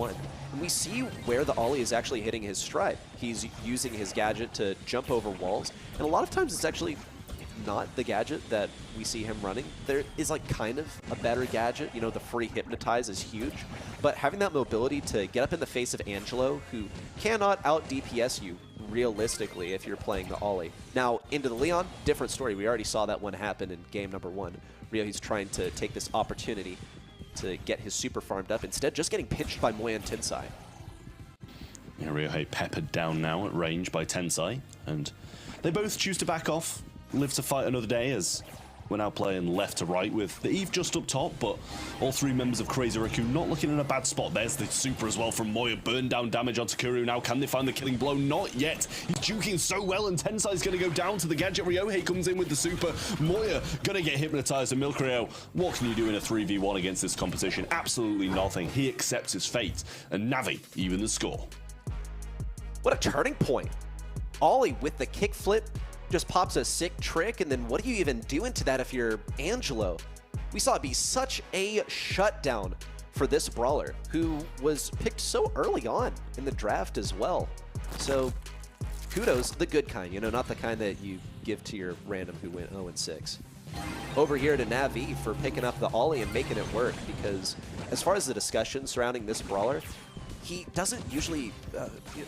1. And we see where the Ollie is actually hitting his stride. He's using his gadget to jump over walls, and a lot of times it's actually not the gadget that we see him running. There is like kind of a better gadget, you know, the free hypnotize is huge, but having that mobility to get up in the face of Angelo, who cannot out DPS you realistically if you're playing the Ollie. Now, into the Leon, different story. We already saw that one happen in game number 1. Ryohe's trying to take this opportunity to get his super farmed up, instead just getting pinched by Moya and Tensai. Yeah, Ryohe peppered down now at range by Tensai, and they both choose to back off, live to fight another day, as we're now playing left to right with the Eve just up top, but all 3 members of Crazy Raccoon not looking in a bad spot. There's the super as well from Moya, burn down damage onto Kuru. Now can they find the killing blow? Not yet. He's juking so well, and Tensai's going to go down to the gadget. Ryohe comes in with the super. Moya going to get hypnotized, and Milkreo, what can you do in a 3v1 against this competition? Absolutely nothing. He accepts his fate, and Navi even the score. What a turning point. Ollie with the kickflip just pops a sick trick, and then what do you even do into that if you're Angelo? We saw it be such a shutdown for this brawler, who was picked so early on in the draft as well. So kudos, the good kind, you know, not the kind that you give to your random who went 0-6. Over here to Navi for picking up the Ollie and making it work, because as far as the discussion surrounding this brawler, he doesn't usually,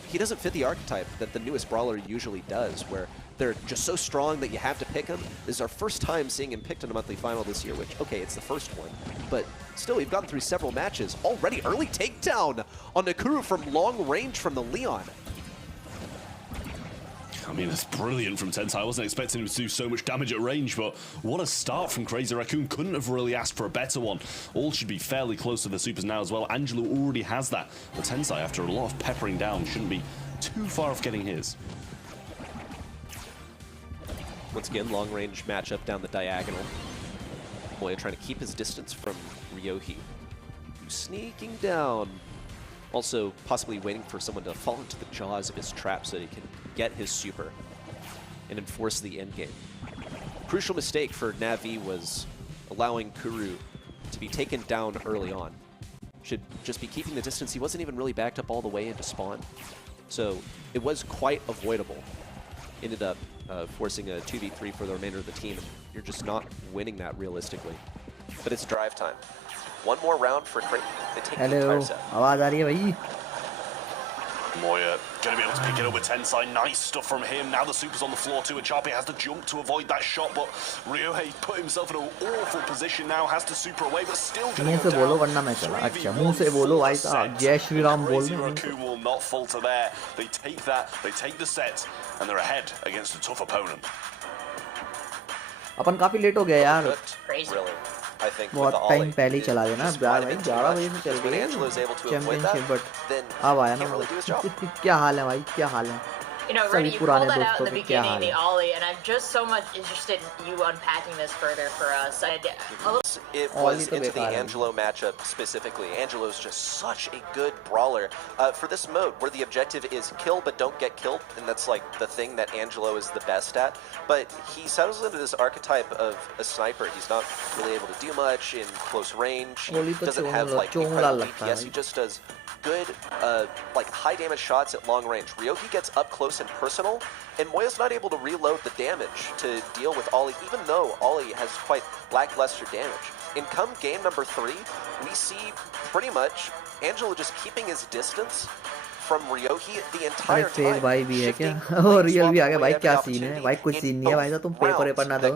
he doesn't fit the archetype that the newest brawler usually does, where they're just so strong that you have to pick him. This is our first time seeing him picked in a monthly final this year, which, okay, it's the first one, but still, we've gotten through several matches. Already early takedown on Nakuru from long range from the Leon. I mean, that's brilliant from Tensai. I wasn't expecting him to do so much damage at range, but what a start from Crazy Raccoon. Couldn't have really asked for a better one. All should be fairly close to the supers now as well. Angelo already has that. But Tensai, after a lot of peppering down, shouldn't be too far off getting his. Once again, long-range matchup down the diagonal. Moya trying to keep his distance from Ryohe, who's sneaking down. Also, possibly waiting for someone to fall into the jaws of his trap so that he can get his super and enforce the endgame. Crucial mistake for Navi was allowing Kuru to be taken down early on. Should just be keeping the distance. He wasn't even really backed up all the way into spawn. So it was quite avoidable. Ended up forcing a 2v3 for the remainder of the team. You're just not winning that realistically. But it's drive time. One more round for Creighton. They take the entire set. आवाज आ रही है भाई. Moya going to be able to pick it up with Tensai. Nice stuff from him. Now the super's on the floor too, and Chape has to jump to avoid that shot, but Ryohe put himself in an awful position now, has to super away, but still going to go down. वरना मैं चला. अच्छा, मुंह से बोलो भाई साहब. जय श्री राम बोल Crazy Raccoon will not falter there. They take that, they take the set, and they're ahead against a tough opponent. अपन काफी लेट हो गया यार. I think बहुत टाइम पहले ही चला गया ना. यार भाई 11 बजे से चल रही है चैंपियनशिप, बट अब आया ना. क्या हाल है भाई, क्या हाल है? You know, Reddy, you called that out in the beginning, the Ollie, and I'm just so much interested in you unpacking this further for us. It was into the Angelo matchup specifically. Angelo's just such a good brawler. For this mode, where the objective is kill but don't get killed, and that's like the thing that Angelo is the best at, but he settles into this archetype of a sniper. He's not really able to do much in close range. He doesn't have like incredible DPS. He just does good, like high damage shots at long range. Ryohe gets up close and personal, and Moya's not able to reload the damage to deal with Ollie, even though Ollie has quite lackluster damage. In come game number 3, we see pretty much Angelo just keeping his distance from Ryohe the entire time. भाई भी है क्या? और real भी आ गया भाई. क्या scene है भाई? कुछ सीन नहीं है भाई. तो तुम पेपर पेपर ना दो.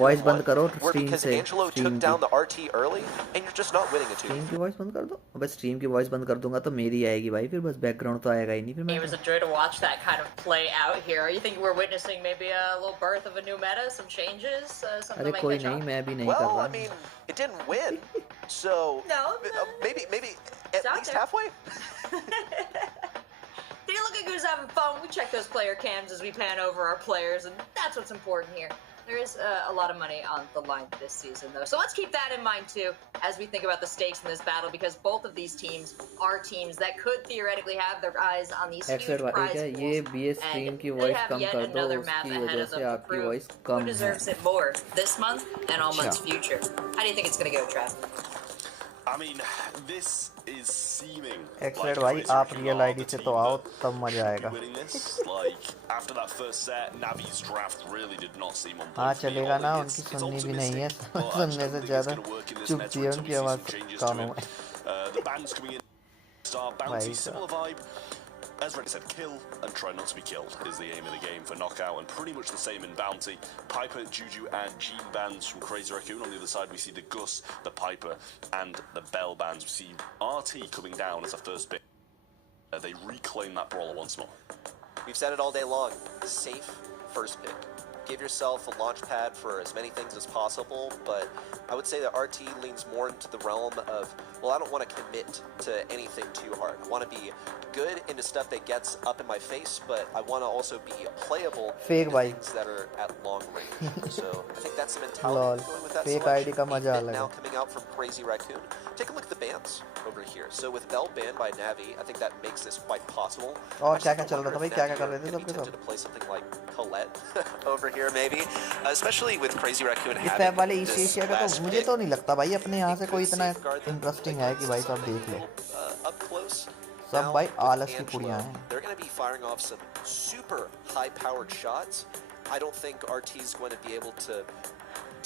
वॉइस बंद करो स्ट्रीम से. Took down the RT early, and you're just not winning a 2. Stream की वॉइस बंद कर दो. अबे स्ट्रीम की वॉइस बंद कर दूंगा तो मेरी आएगी भाई. फिर बस बैकग्राउंड तो आएगा ही नहीं. फिर मैं. It was a joy to watch that kind of play out here. You think we're witnessing maybe a little birth of a new meta, some changes, something अरे कोई नहीं, मैं भी नहीं कर रहा. Well, I mean, it didn't win, so maybe at least halfway. Take a look at who's having fun. We check those player cams as we pan over our players, and that's what's important here. There is a lot of money on the line this season, though. So let's keep that in mind, too, as we think about the stakes in this battle, because both of these teams are teams that could theoretically have their eyes on these huge prize pools. And they have yet another map ahead of them to prove who deserves it more this month and all months future. How do you think it's going to go, Trav? I mean, this is seeming एक्सलेट like भाई Crazy आप Raccoon real are ID the से team तो आओ that तब मजा should be आएगा. winning this. Like after that first set, Navi's draft really did not seem on हाँ point for me. चलेगा ना, Ollie, उनकी it's सुननी भी नहीं है. optimistic, but I just सुनने don't से think it's ज्यादा going to work in this चुभती meta है until उनकी we see आवाज some changes to कानों it. में. The band's coming in. Star Bounty, भाई similar साहब. vibe. As Red said, kill and try not to be killed is the aim of the game for Knockout, and pretty much the same in Bounty. Piper, Juju, and Gene bands from Crazy Raccoon. On the other side, we see the Gus, the Piper, and the Bell bands. We see RT coming down as a first pick. They reclaim that brawler once more. We've said it all day long. Safe first pick. Give yourself a launch pad for as many things as possible, but I would say that RT leans more into the realm of, well, I don't want to commit to anything too hard. I want to be good into stuff that gets up in my face, but I want to also be playable Fake in भाई. things that are at long range. So I think that's the mentality Lol. going with that Fake selection. ID का मजा 8-bit अलग now है. coming out from Crazy Raccoon. Take a look at the bans over here. So with Bell banned by Navi, I think that makes this quite possible. और I क्या just क्या चल रहा था wonder भाई, if क्या क्या Navi कर are रहे थे gonna be सबके tempted सब. to play something like Colette over here maybe, especially with Crazy Raccoon इस having टाइप वाले ईस्ट this एशिया का last तो मुझे pick. तो नहीं लगता भाई अपने यहाँ It से could कोई इतना safeguard them इंटरेस्टिंग है कि against भाई सब something देख a ले. little up close. सब Now, भाई with आलस की Angelo, पुड़ियाँ हैं. they're going to be firing off some super high-powered shots. I don't think RT is going to be able to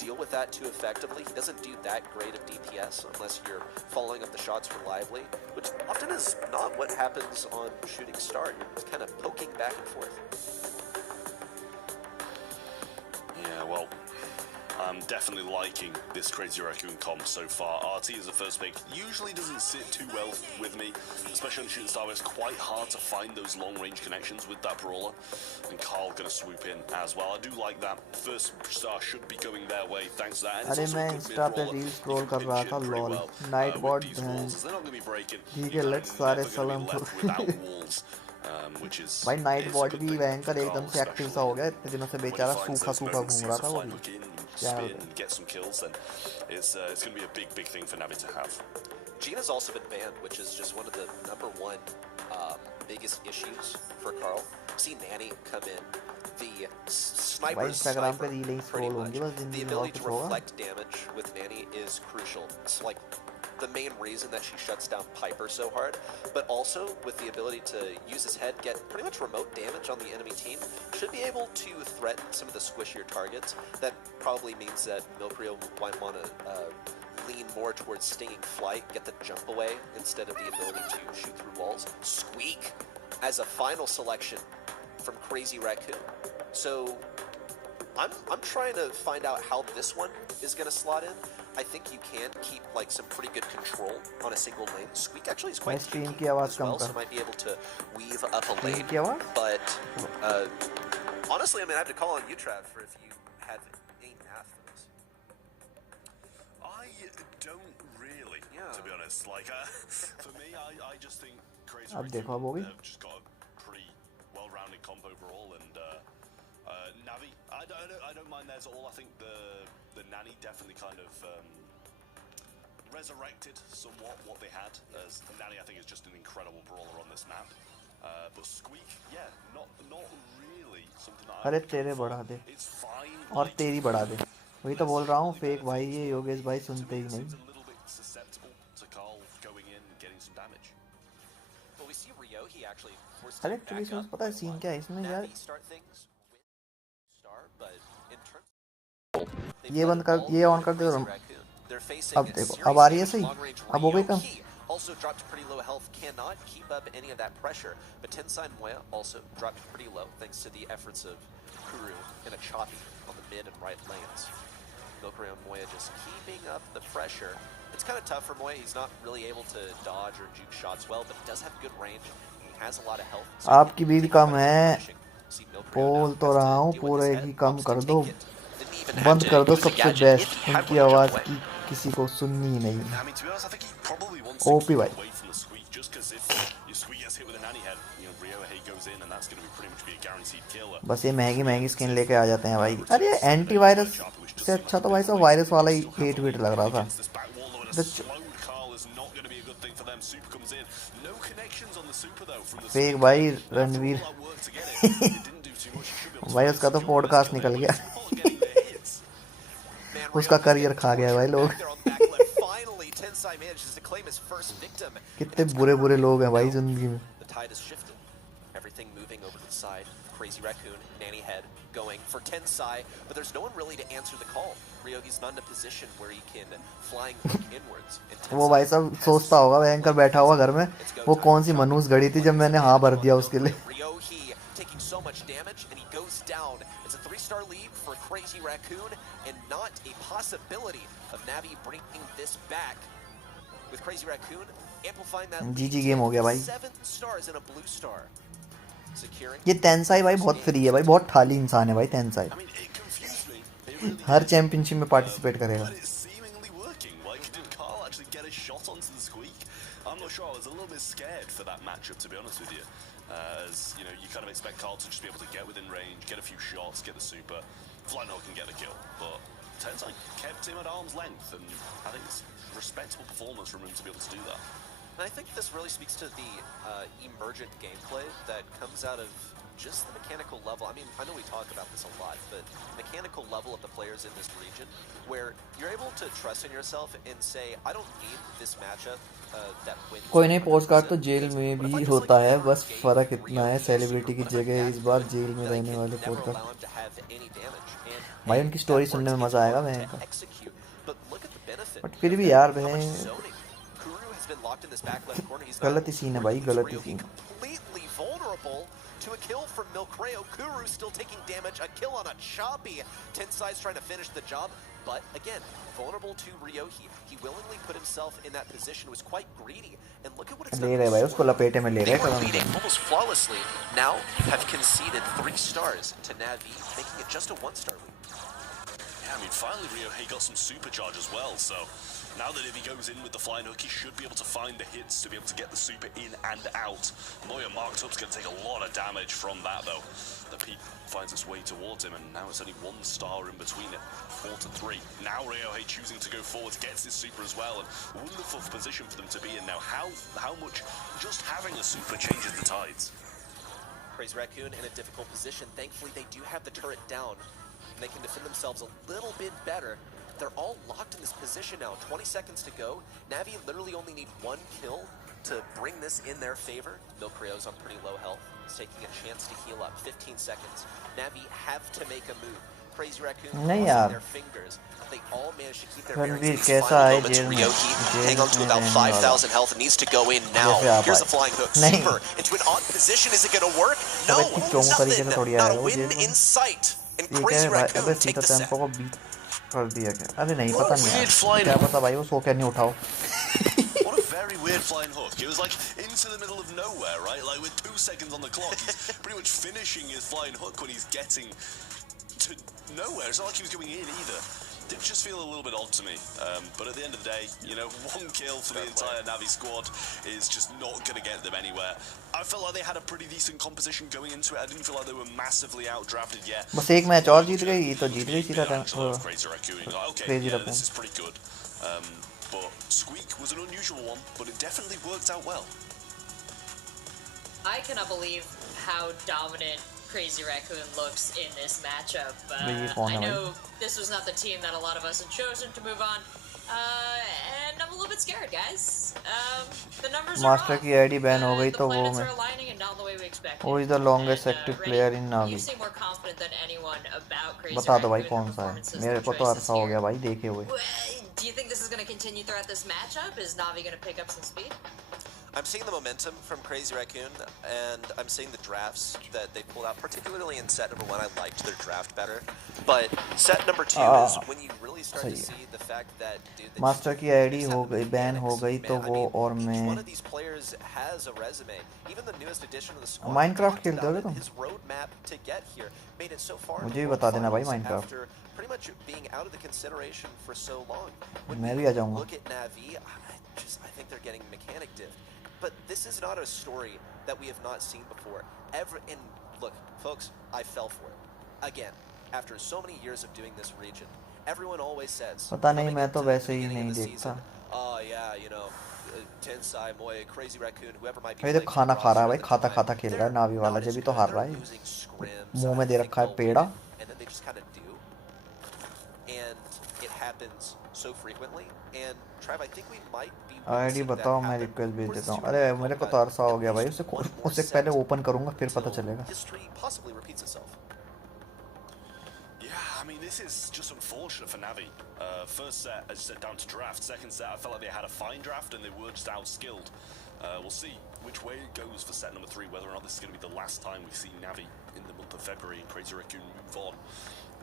deal with that too effectively. He doesn't do that great of DPS unless you're following up the shots reliably, which often is not what happens on Shooting Star. You're kind of poking back and forth. Yeah, well, I'm definitely liking this Crazy Raccoon comp so far. RT as a first pick usually doesn't sit too well with me, especially on Shooting Star where it's quite hard to find those long-range connections with that brawler. And Carl gonna swoop in as well. I do like that. First star should be going their way thanks to that. And अरे it's मैं also a good Insta पे mid-brawler. Reel You scroll can कर रहा pinch था. in pretty lol well knight with both these walls, as they're not going to be breaking. ठीक You're है, kind let's of सारे never going सलाम to be left without walls, which is भाई knight is a bot good भी thing भयंकर for एकदम Carl, से active सा हो गया. इतने दिनों से when he बेचारा finds सूखा those सूखा moments, घूम रहा sees था a वो fight भी. hook in, क्या spin, होता है. and get some kills, then it's going to be a big thing for Navi to have. Gina's also been banned, which is just one of the #1 biggest issues for Carl. See Nanny come in. The भाई sniper Instagram पे sniper, रीलें pretty scroll much. होंगी बस The जिंदगी में और ability कुछ to होगा. reflect damage with Nanny is crucial. It's like the main reason that she shuts down Piper so hard, but also with the ability to use his head, get pretty much remote damage on the enemy team, should be able to threaten some of the squishier targets. That probably means that Milkrio might want to lean more towards stinging flight, get the jump away instead of the ability to shoot through walls. Squeak as a final selection from Crazy Raccoon. So I'm trying to find out how this one is going to slot in. I think you can keep like some pretty good control on a single lane. Squeak actually is quite stream tricky की आवाज as कम well, कर. so might be able to weave up a Stream lane. की आवाज. But honestly, I mean, I have to call on you, Trav, for if you have any math for this. I don't really, Yeah. to be honest. Like, for me, I just think Crazy अब देखो अब Raccoon होगी. have just got a pretty well-rounded comp overall, and Navi, I don't mind theirs at all. I think the Nanny definitely kind of resurrected somewhat what they had. As Nanny, I think, is just an incredible brawler on this map. But Squeak, yeah, not really something that अरे तेरे बढ़ा दे it's fine. और like, तेरी बढ़ा दे. वही तो बोल रहा हूँ. फेक भाई ये योगेश भाई सुनते ही seems नहीं. a little bit susceptible to Carl going in and getting some damage. Well, we see Rio, he actually forced अरे him एक्चुअली back समझ up पता है by सीन one. क्या है इसमें यार. Navi start things with Star, but in terms they've ये done बंद कर, all ये good ऑन कर दे. Crazy Raccoon. They're facing अब देखो serious अब आ रही है damage, सही. long-range अब हो गई Rio. Come. He also dropped to pretty low health, cannot keep up any of that pressure. But Tensai Moya also dropped pretty low thanks to the efforts of Kuru and a choppy on the mid and right lanes. Milkrio and Moya just keeping up the pressure. It's kind of tough for Moya. He's not really able to dodge or juke shots well, but he does have good range. He has a lot of health. So आपकी भी कम है. बोल तो रहा हूँ पूरे ही कम कर दो. बंद कर दो सबसे बेस्ट. उनकी आवाज की किसी को सुननी ही नहीं. I mean, to be honest, I think he probably wants OP to भाई. keep away from the Squeak, just because if your Squeak gets hit with a Nanny head, Rio Hay goes in, and that's going to be pretty much be a guaranteed killer. बस ये महंगी महंगी skin लेके आ जाते हैं भाई. अरे antivirus से अच्छा तो भाई साहब वायरस वाला ही 8-bit लग रहा था. This back wall, though, and a slowed Carl is not going to be a good thing for them. Super comes in. No connections on the Super, though, from the fake Squeak. भाई After all Ranveer that work to get it, it didn't do too much. He should be able to भाई find उसका तो some podcast job निकल there, गया. but it's not getting the hits. Man, उसका Rio career getting खा गया भाई tortured लोग. back there on back left. Finally, Tensai Tensai manages to claim his first victim. कितने बुरे लोग हैं भाई जिंदगी में. The tide has shifted. Everything moving over to the side. Crazy Raccoon, Nanny Head going for Tensai, but there's no one really to answer the call. Ryogi's not in a position where he can flying hook inwards. वो भाई साहब सोचता होगा भयंकर बैठा हुआ घर में वो कौन सी मनूस घड़ी थी जब मैंने हाँ भर दिया उसके लिए. Ryogi taking so much damage and he goes down. It's a 3-star lead for Crazy Raccoon and not a possibility of Navi bringing this back. With Crazy Raccoon amplifying that GG game हो गया भाई. 7 stars and a blue star. Securing. ये तेंसाई भाई बहुत free है भाई, बहुत ठाली इंसान है भाई तेंसाई. हर चैंपियनशिप में पार्टिसिपेट करेगा. I'm not sure. I was a little bit scared for that matchup, to be honest with you. As you know, you kind of expect Carl to just be able to get within range, get a few shots, get the super, flying hook and get the kill. But Tensai kept him at arm's length, and I think it's a respectable performance from him to be able to do that. And I think this really speaks to the emergent gameplay that comes out of just the mechanical level. I mean, I know we talk about this a lot, but mechanical level of the players in this region, where you're able to trust in yourself and say, I don't need this matchup that wins. कोई नहीं, postcard तो jail में भी होता है, बस फर्क इतना है सेलिब्रिटी की जगह इस बार जेल में रहने वाले पोस्टकार्ड. भाई उनकी स्टोरी सुनने में मजा आएगा भैया. बट फिर भी यार भैया गलत ही सीन है भाई, गलत ही scene. To a kill from Milkreo. Kuru still taking damage. A kill on a choppy. Tensai's trying to finish the job, but again, vulnerable to Ryohi. He willingly put himself in that position. Was quite greedy. And look at what it's done. ले रहे भाई उसको लपेटे में ले रहे हैं. Leading almost flawlessly. Now you have conceded 3 stars to Navi, making it just a 1-star lead. Yeah, I mean, finally Ryohi got some supercharge as well, so now that if he goes in with the flying hook, he should be able to find the hits to be able to get the super in and out. Moya marked up's going to take a lot of damage from that, though. The peak finds its way towards him, and now it's only 1 star in between it. 4-3. Now Ryohei choosing to go forwards, gets his super as well, and wonderful position for them to be in now. How much just having a super changes the tides. Crazy Raccoon in a difficult position. Thankfully, they do have the turret down, and they can defend themselves a little bit better. They're all locked in this position now. 20 seconds to go. Navi literally only need 1 kill to bring this in their favor. Milkreo's on pretty low health. He's taking a chance to heal up. 15 seconds. Navi have to make a move. Crazy Raccoon crossing their fingers. They all managed to keep their bearings. Ryohi hang on to about 5,000 health and needs to go in now. Here's a flying hook. Super into an odd position. Is it going to work? No, nothing. Not a win in sight. And Crazy Raccoon take the set. कर दिया क्या? अरे नहीं पता नहीं क्या पता भाई वो सो क्या नहीं उठाओ. What a very weird flying hook. It was like into the middle of nowhere, right? Like with 2 seconds on the clock, he's pretty much finishing his flying hook when he's getting to nowhere. It's not like he was going in either. Did just feel a little bit odd to me. But at the end of the day, you know, 1 kill for the entire Navi squad is just not going to get them anywhere. I felt like they had a pretty decent composition going into it. I didn't feel like they were massively outdrafted yet. बस एक match और जीत गई तो जीत गई सीधा time. Okay, yeah, this is pretty good. But Squeak was an unusual one, but it definitely worked out well. I cannot believe how dominant Crazy Raccoon looks in this matchup. I know this was not the team that a lot of us had chosen to move on. And I'm a little bit scared, guys. The numbers are Master की ID ban हो गई तो वो मैं. Who is the longest active player in Navi? You seem more confident than anyone about Crazy बता दो भाई Raccoon कौन सा है. मेरे को तो अरसा हो गया भाई देखे हुए. Do you think this is going to continue throughout this matchup? Is Navi going to pick up some speed? I'm seeing the momentum from Crazy Raccoon, and I'm seeing the drafts that they pulled out, particularly in set number 1. I liked their draft better. But set number 2 is when you really start to see the fact that, dude, Master की ID हो गई ban हो गई तो वो और मैं. One of these players has a resume. Even the newest addition to the squad. Minecraft खेलते हो तुम? His roadmap to get here made it so far. मुझे भी बता देना भाई Minecraft. After pretty much being out of the consideration for so long. मैं भी आ जाऊँगा. Look at Navi. I think they're getting mechanic diff. But this is not a story that we have not seen before. And look, folks, I fell for it. Again, after so many years of doing this region, everyone always says, पता नहीं मैं तो वैसे ही नहीं देखता. Oh yeah, you know, Tensai, Moya, Crazy Raccoon, whoever might be. भाई तो खाना खा रहा है भाई, खाता खाता खेल रहा है नावी वाला, जब भी तो हार रहा है. मुंह में दे रखा है पेड़ा. And then they just kind of do. And it happens so frequently, and Trav, I think we might be ID बताओ मैं रिक्वेस्ट भेज देता हूँ अरे मेरे को तो अरसा हो गया भाई उससे पहले ओपन करूँगा फिर पता चलेगा history possibly repeats itself. Yeah, I mean, this is just unfortunate for Navi. First set, as you said, down to draft. Second set, I felt like they had a fine draft and they were just outskilled. We'll see which way it goes for set number 3, whether or not this is going to be the last time we see Navi in the month of February and Crazy Raccoon move on.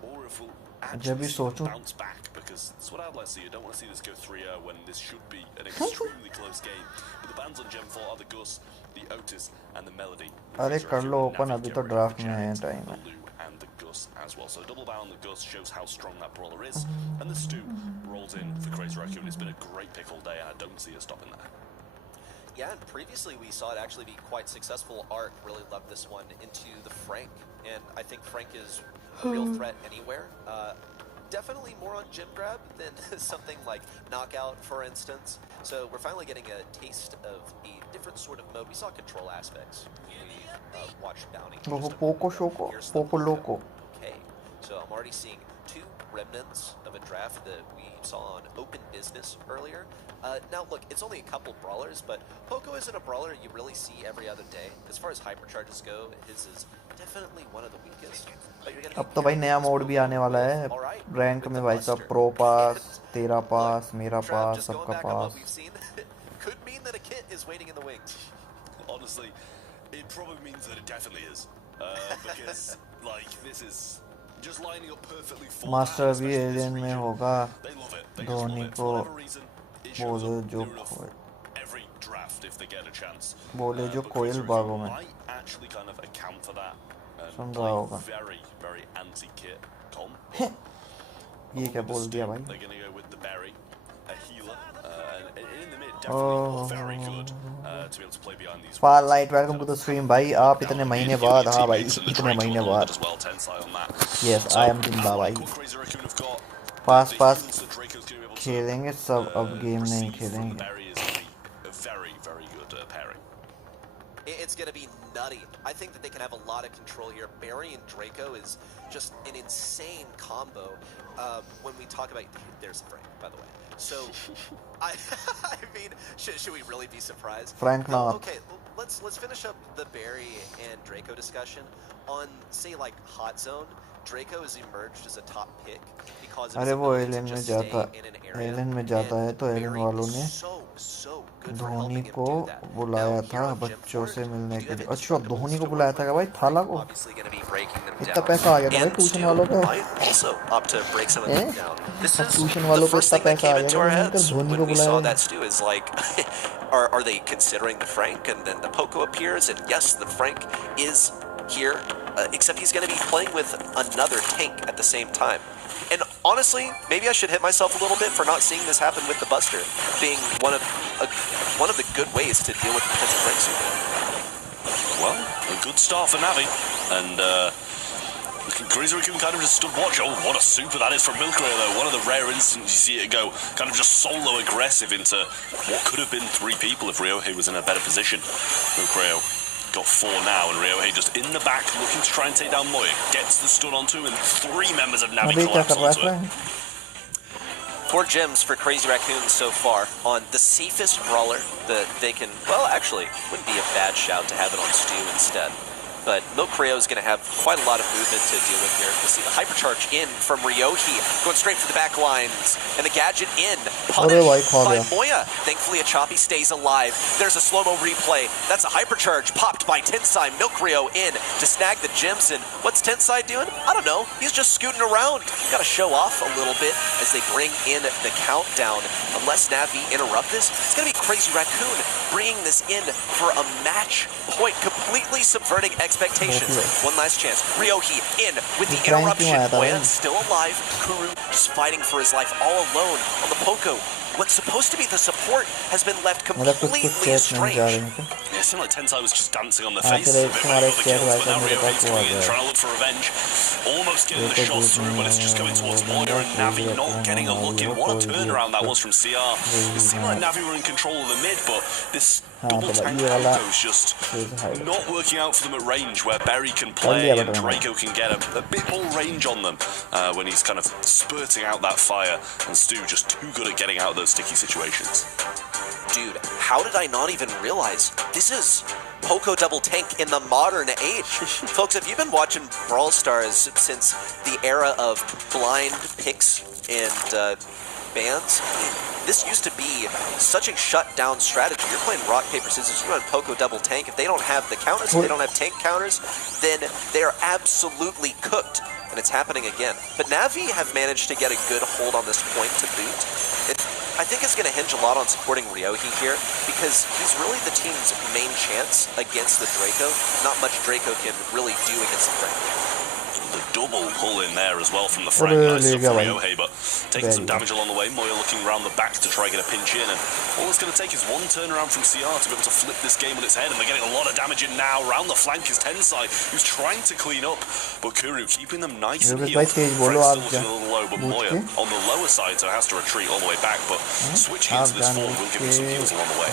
Or if we'll actually bounce back, because that's what I'd like to see. I don't want to see this go 3-0 when this should be an extremely close game. But the bans on Gen 4 are the Gus, the Otis, and the Melody. अरे कर लो open अभी तो draft में है time है And the Gus as well. So double ban on the Gus shows how strong that brawler is. And the Stu rolls in for Crazy Raccoon. It's been a great pick all day, and I don't see it stopping there. Yeah, and previously we saw it actually be quite successful. Art really loved this one into the Frank, and I think Frank is a real threat anywhere. Definitely more on gym grab than something like knockout, for instance. So we're finally getting a taste of a different sort of mode. We saw control aspects. We watched Bounty. Poco Shoko, Poco Loco. Okay, so I'm already seeing 2 remnants of a draft that we saw on Open Business earlier. Now look, it's only a couple brawlers, but Poco isn't a brawler you really see every other day. As far as hypercharges go, his is definitely one of the weakest. But you're gonna अब तो भाई नया mode भी आने वाला है rank में भाई सब प्रो पास तेरा पास मेरा पास सबका पास could mean that a kit is waiting in the wings. Honestly, it probably means that it definitely is. Because like this is just lining up perfectly for master भी एलियन में होगा they love it. Dhoni को बोले जो every draft if they get a chance. बोले जो कोयल बागों में Might actually kind of account for that. सुन रहा होगा Very, very anti-kit comp. ये क्या बोल दिया भाई They're gonna go with the berry, a healer, and in the mid definitely very good to be able to play behind these. Spotlight, welcome to the stream भाई आप इतने महीने बाद हाँ भाई इतने महीने बाद Yes, I am जिंदा भाई पास खेलेंगे सब अब गेम नहीं खेलेंगे It's going to be nutty. I think that they can have a lot of control here. Barry and Draco is just an insane combo. When we talk about... There's Frank, by the way. So, I mean, should we really be surprised? Frank not. Okay, let's finish up the Barry and Draco discussion. On, say, like, Hot Zone, Draco has emerged as a top pick because of his ability to just stay in an area. Allen में जाता है तो Elon वालों ने धोनी को बुलाया था बच्चों से मिलने के लिए अच्छा धोनी को बुलाया था क्या भाई थाला को इतना पैसा आ गया था भाई ट्यूशन वालों पे ट्यूशन वालों पे इतना पैसा आ गया था धोनी को बुलाया Are they considering the Frank? And then the Poco appears, and yes, the Frank is here, except he's going to be playing with another tank at the same time. And honestly, maybe I should hit myself a little bit for not seeing this happen with the Buster being one of the good ways to deal with potential Frank super. Well, a good start for Navi, and Crazy Raccoon kind of just stood watch. Oh, what a super that is from Milkray, though. One of the rare instances you see it go kind of just solo aggressive into what could have been 3 people if Ryohei was in a better position. Milkray got 4 now, and Ryohei just in the back looking to try and take down Moy. Gets the stun onto him, and 3 members of Navi collapse onto it. 4 gems for Crazy Raccoon so far on the safest brawler that they can... Well, actually, wouldn't be a bad shout to have it on Stu instead. But Milkray is going to have quite a lot of movement to deal with here. We'll see the Hypercharge in from Ryohei, going straight for the back lines. And the Gadget in, punished by Moya. Thankfully, a Choppy stays alive. There's a slow-mo replay. That's a Hypercharge popped by Tensai. Milkray in to snag the gems. And what's Tensai doing? I don't know. He's just scooting around. Got to show off a little bit as they bring in the countdown. Unless Navi interrupt this, it's going to be Crazy Raccoon bringing this in for a match point, completely subverting expectations. One last chance. Ryohei in with the interruption. Moya still alive. Kuru just fighting for his life all alone on the Poco. what's supposed to be the support has been left मतलब कुछ completely chess नहीं जा estranged. रहे हैं क्या? Yeah, it seemed like Tensai was just dancing on their हाँ faces फिर a bit when तुम्हारा he got the चेट kills, भाई but साहब now मेरे पास Ryohei's वो आ coming in, गया trying to look for revenge. Almost getting ये the तो shots झूठ through, but it's नहीं just going towards बोलूंगा Moya, and Navi कोई not getting a look in. हो What a कोई भी turnaround that अच्छा was from CR. It seemed like Navi were in control of the mid, but this हाँ double तो भाई tank ये वाला Draco is just not working out for them at range, where Berry can कर play लिया and but मैंने Draco can get a bit more range on them when he's kind of spurting out that fire, and Stu just too good at getting out of those sticky situations. Dude, how did I not even realize this is Poco double tank in the modern age? Folks, if you've been watching Brawl Stars since the era of blind picks and bans, this used to be such a shutdown strategy. You're playing rock, paper, scissors, you run Poco double tank. If they don't have the counters, if they don't have tank counters, then they are absolutely cooked. And it's happening again. But Navi have managed to get a good hold on this point to boot. I think it's going to hinge a lot on supporting Ryohi here, because he's really the team's main chance against the Draco. Not much Draco can really do against the Draco. The double pull in there as well from the Frank. Nice stuff from Ryohei, but taking some damage along the way. Moya looking around the back to try and get a pinch in, and all it's going to take is one turnaround from CR to be able to flip this game on its head, and they're getting a lot of damage in now. Around the flank is Tensai, who's trying to clean up, but Kuru keeping them nice and healed. Frank's still looking a little low, but Moya on the lower side, so has to retreat all the way back, but switching into this form will give him some heals along the way.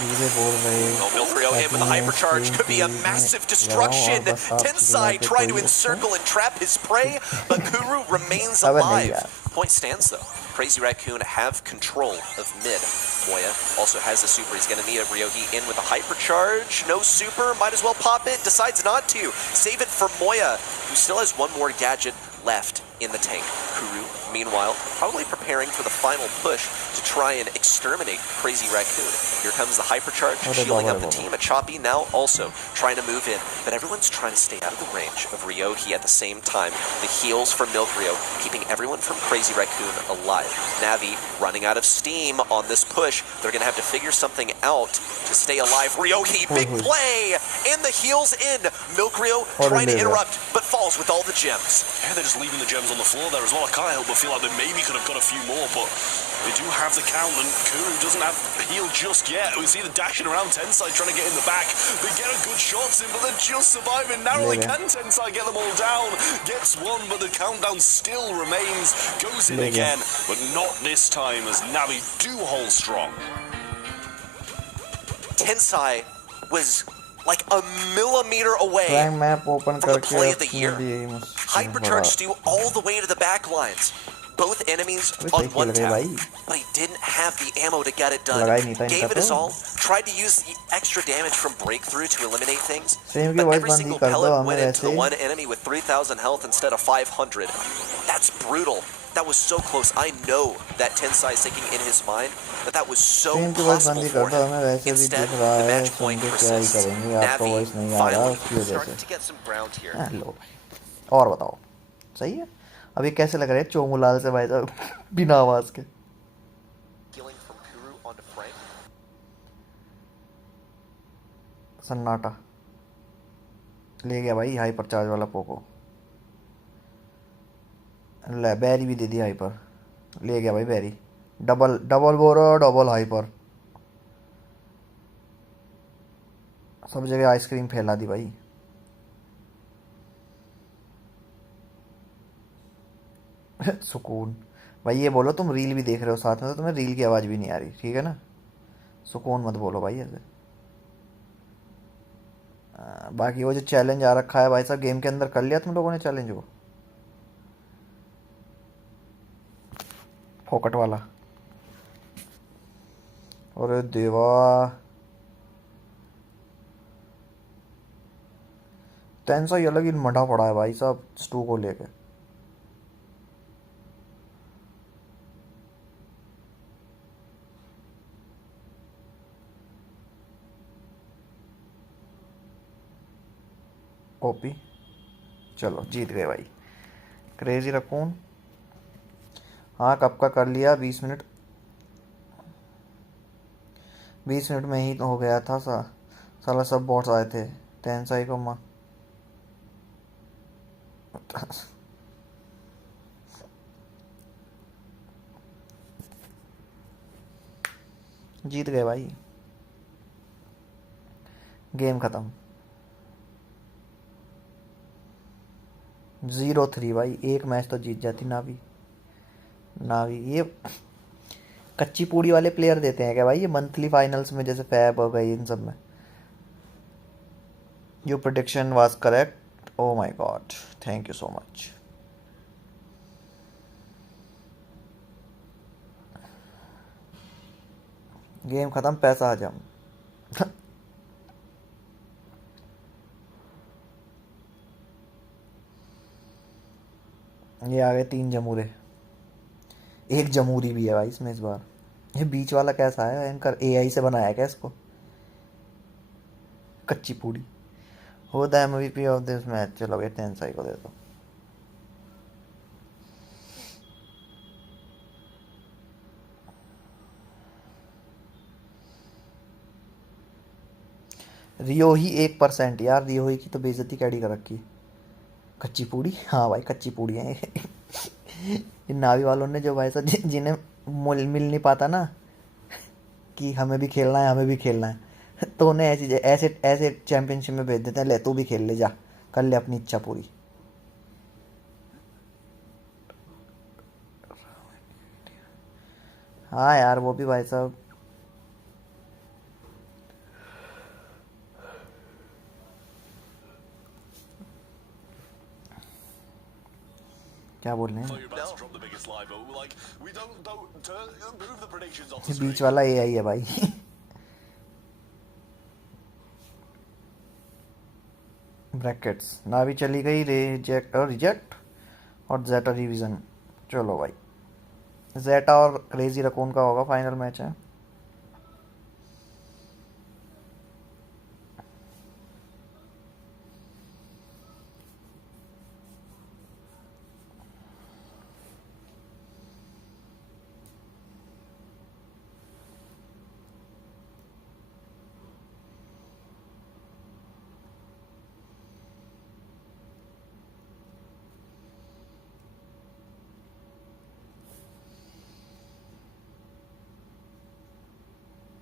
Milfrio in with a hypercharge could be a massive destruction. Tensai trying to encircle and trap his prey, but Kuru remains alive. Point stands though. Crazy Raccoon have control of mid. Moya also has the super. He's going to need a Ryohi in with a hypercharge. No super. Might as well pop it. Decides not to. Save it for Moya, who still has one more gadget left in the tank. Kuru, meanwhile, probably preparing for the final push to try and exterminate Crazy Raccoon. Here comes the hypercharge, shielding up the team. A Choppy now also trying to move in, but everyone's trying to stay out of the range of Ryohi at the same time. The heals from Milkrio, keeping everyone from Crazy Raccoon alive. Navi running out of steam on this push. They're going to have to figure something out to stay alive. Ryohi, big play! And the heals in. Milkrio trying to interrupt, but falls with all the gems. Yeah, they're just leaving the gems on the floor there as well. I can't help but feel like they maybe could have got a few more, but they do have the count, and Kuru doesn't have heal just yet. We see the dashing around Tensai trying to get in the back. They get a good shots in, but they're just surviving. Narrowly can Tensai get them all down. Gets one, but the countdown still remains. Goes in again, but not this time as Navi do hold strong. Tensai was like a millimeter away from the play of the year. Hypercharge Stu all the way to the back lines. Both enemies on one tap, but he didn't have the ammo to get it done. Gave it his all, tried to use the extra damage from breakthrough to eliminate things, but every single pellet went into the one enemy with 3,000 health instead of 500. That's brutal. That was so close. I know that Tensai is thinking in his mind that that was so possible for him. Instead, the match point persists. Navi finally starting to get some ground here. और बताओ सही है अभी कैसे लग रहे हैं चोमूलाल से भाई साहब बिना आवाज के सन्नाटा ले गया भाई हाइपर चार्ज वाला पोको ले बैरी भी दे दी हाइपर ले गया भाई बैरी डबल डबल बोरो डबल हाइपर सब जगह आइसक्रीम फैला दी भाई सुकून भाई ये बोलो तुम रील भी देख रहे हो साथ में तो तुम्हें रील की आवाज़ भी नहीं आ रही ठीक है ना सुकून मत बोलो भाई ऐसे बाकी वो जो चैलेंज आ रखा है भाई साहब गेम के अंदर कर लिया तुम लोगों ने चैलेंज वो फोकट वाला अरे देवा टेंसा ही अलग ही मढ़ा पड़ा है भाई साहब स्टू को लेके ओपी चलो जीत गए भाई क्रेजी रकून हाँ कब का कर लिया 20 मिनट 20 मिनट में ही तो हो गया था साला सब बॉट्स आए थे टेंसाई को माँ जीत गए भाई, गेम खत्म। 0-3 भाई, एक मैच तो जीत जाती नावी। नावी ये कच्ची पूड़ी वाले प्लेयर देते हैं क्या भाई ये मंथली फाइनल्स में, जैसे फैब हो गई इन सब में? Your prediction was correct, oh my God, thank you so much. Game खत्म, पैसा हजम। ये आ गए 3 जमूरे, एक जमूरी भी है भाई इसमें इस बार। ये बीच वाला कैसा है एंकर, एआई से बनाया क्या इसको? कच्ची पूड़ी हो the MVP of this match. चलो भाई टेंसाई को दे दो। रियो ही 1% यार, रियो ही की तो बेइज्जती कैडी कर रखी। कच्ची पूड़ी, हाँ भाई कच्ची पूड़ी है इन नावी वालों ने जो भाई साहब जिन्हें मिल नहीं पाता ना कि हमें भी खेलना है, हमें भी खेलना है, तो उन्हें ऐसी ऐसे ऐसे चैंपियनशिप में भेज देते हैं, ले तू भी खेल ले, जा कर ले अपनी इच्छा पूरी। हाँ यार वो भी भाई साहब क्या बोल रहे हैं? ये बीच वाला एआई है भाई ब्रैकेट्स नावी चली गई, रिजेक्ट और रिजेक्ट और जेटा रिवीजन। चलो भाई जेटा और क्रेजी रकून का होगा फाइनल मैच है।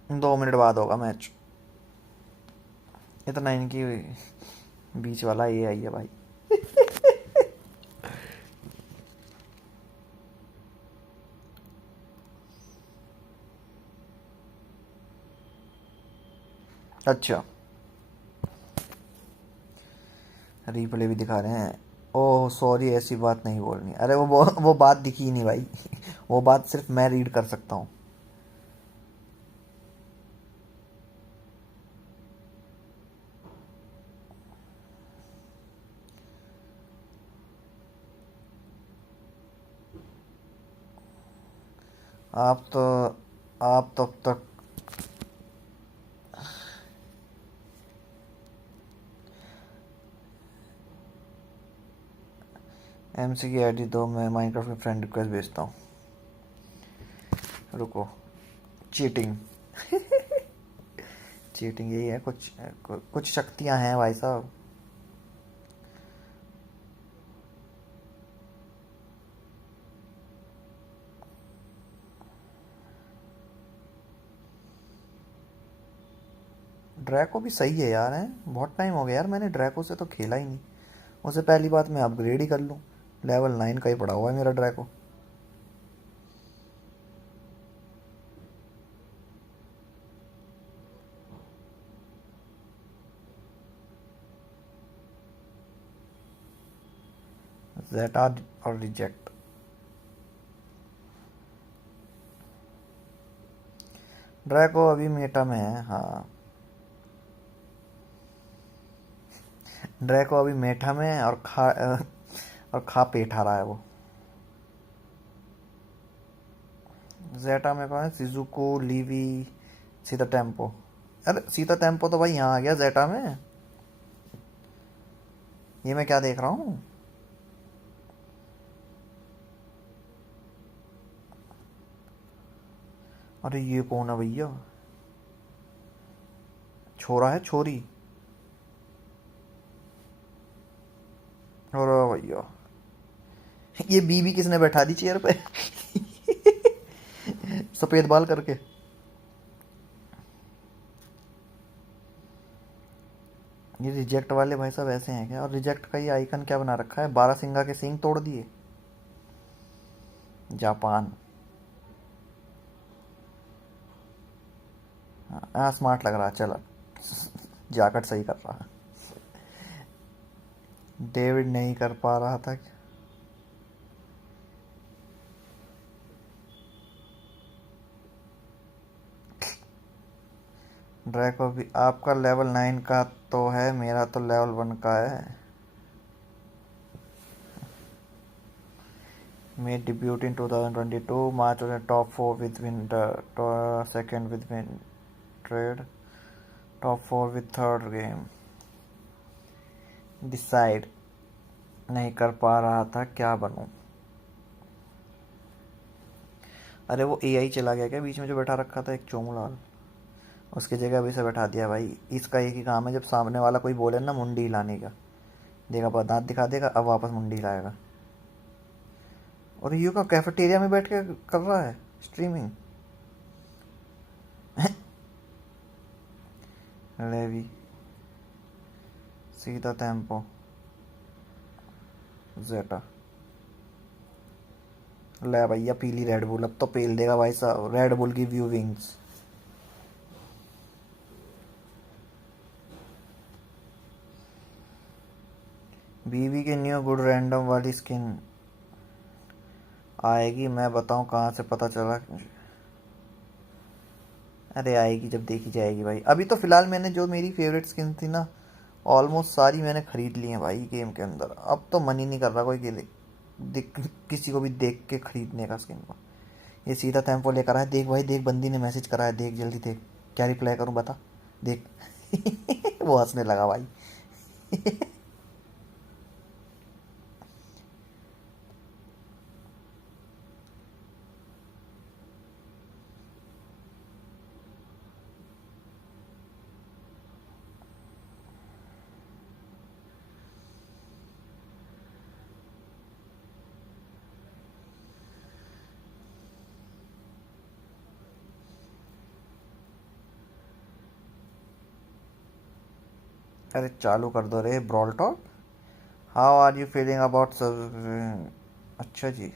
दो मिनट बाद होगा मैच, इतना इनकी बीच वाला ये आई है भाई अच्छा रिप्ले भी दिखा रहे हैं। ओह सॉरी, ऐसी बात नहीं बोलनी। अरे वो बात दिखी ही नहीं भाई वो बात सिर्फ मैं रीड कर सकता हूँ। आप तो अब तक एमसी की आईडी दो, मैं माइनक्राफ्ट में फ्रेंड रिक्वेस्ट भेजता हूँ। रुको, चीटिंग चीटिंग यही है, कुछ शक्तियाँ हैं भाई साहब। ड्रैको भी सही है यार, है बहुत टाइम हो गया यार, मैंने ड्रैको से तो खेला ही नहीं। उससे पहली बात मैं अपग्रेड ही कर लूँ, लेवल 9 का ही पड़ा हुआ है मेरा ड्रैको। जेटा और रिजेक्ट, ड्रैको अभी मेटा में है। हाँ ड्रैको अभी मेटा में है और खा पेठा रहा है वो। जेटा में कौन है? सिजुको, लीवी, सीता टेम्पो। अरे सीता टेम्पो तो भाई यहाँ आ गया जेटा में, ये मैं क्या देख रहा हूँ? अरे ये कौन है भैया? छोरा है छोरी? अरे भैया ये बीबी किसने बैठा दी चेयर पे सफेद बाल करके? ये रिजेक्ट वाले भाई साहब ऐसे हैं क्या? और रिजेक्ट का ये आइकन क्या बना रखा है? 12 सिंगा के सींग तोड़ दिए। जापान। हाँ स्मार्ट लग रहा है, चलो जैकेट सही कर रहा है। डेविड नहीं कर पा रहा था। ड्रैको भी आपका लेवल 9 का तो है, मेरा तो लेवल 1 का है। Made debut in 2022, March was top 4 with winter, second with win trade, top 4 with third game. Decide नहीं कर पा रहा था, क्या बनूं? अरे वो एआई चला गया क्या बीच में जो बैठा रखा था एक चोमूलाल, उसकी जगह अभी से बैठा दिया भाई। इसका एक ही काम है, जब सामने वाला कोई बोले ना मुंडी हिलाने का, देखा पर दांत दिखा देगा, अब वापस मुंडी हिलाएगा। और यू का कैफेटेरिया में बैठ के कर रहा है स्ट्रीमिंग। लेवी सीधा टेम्पो जेटा ले भैया, पीली रेड बुल, अब तो पेल देगा भाई साहब। रेड बुल की व्यू विंग्स। बीवी के न्यू गुड रैंडम वाली स्किन आएगी, मैं बताऊं कहाँ से पता चला? अरे आएगी जब देखी जाएगी भाई। अभी तो फिलहाल मैंने जो मेरी फेवरेट स्किन थी ना, ऑलमोस्ट सारी मैंने खरीद ली हैं भाई गेम के अंदर। अब तो मन ही नहीं कर रहा कोई किसी को भी देख के खरीदने का स्किन को। ये सीधा टेम्पो लेकर आया। देख भाई देख, बंदी ने मैसेज करा है, देख जल्दी देख, क्या रिप्लाई करूं बता, देख। वो हंसने लगा भाई। अरे चालू कर दो रे Brawl Talk. How are you feeling about sir? अच्छा जी,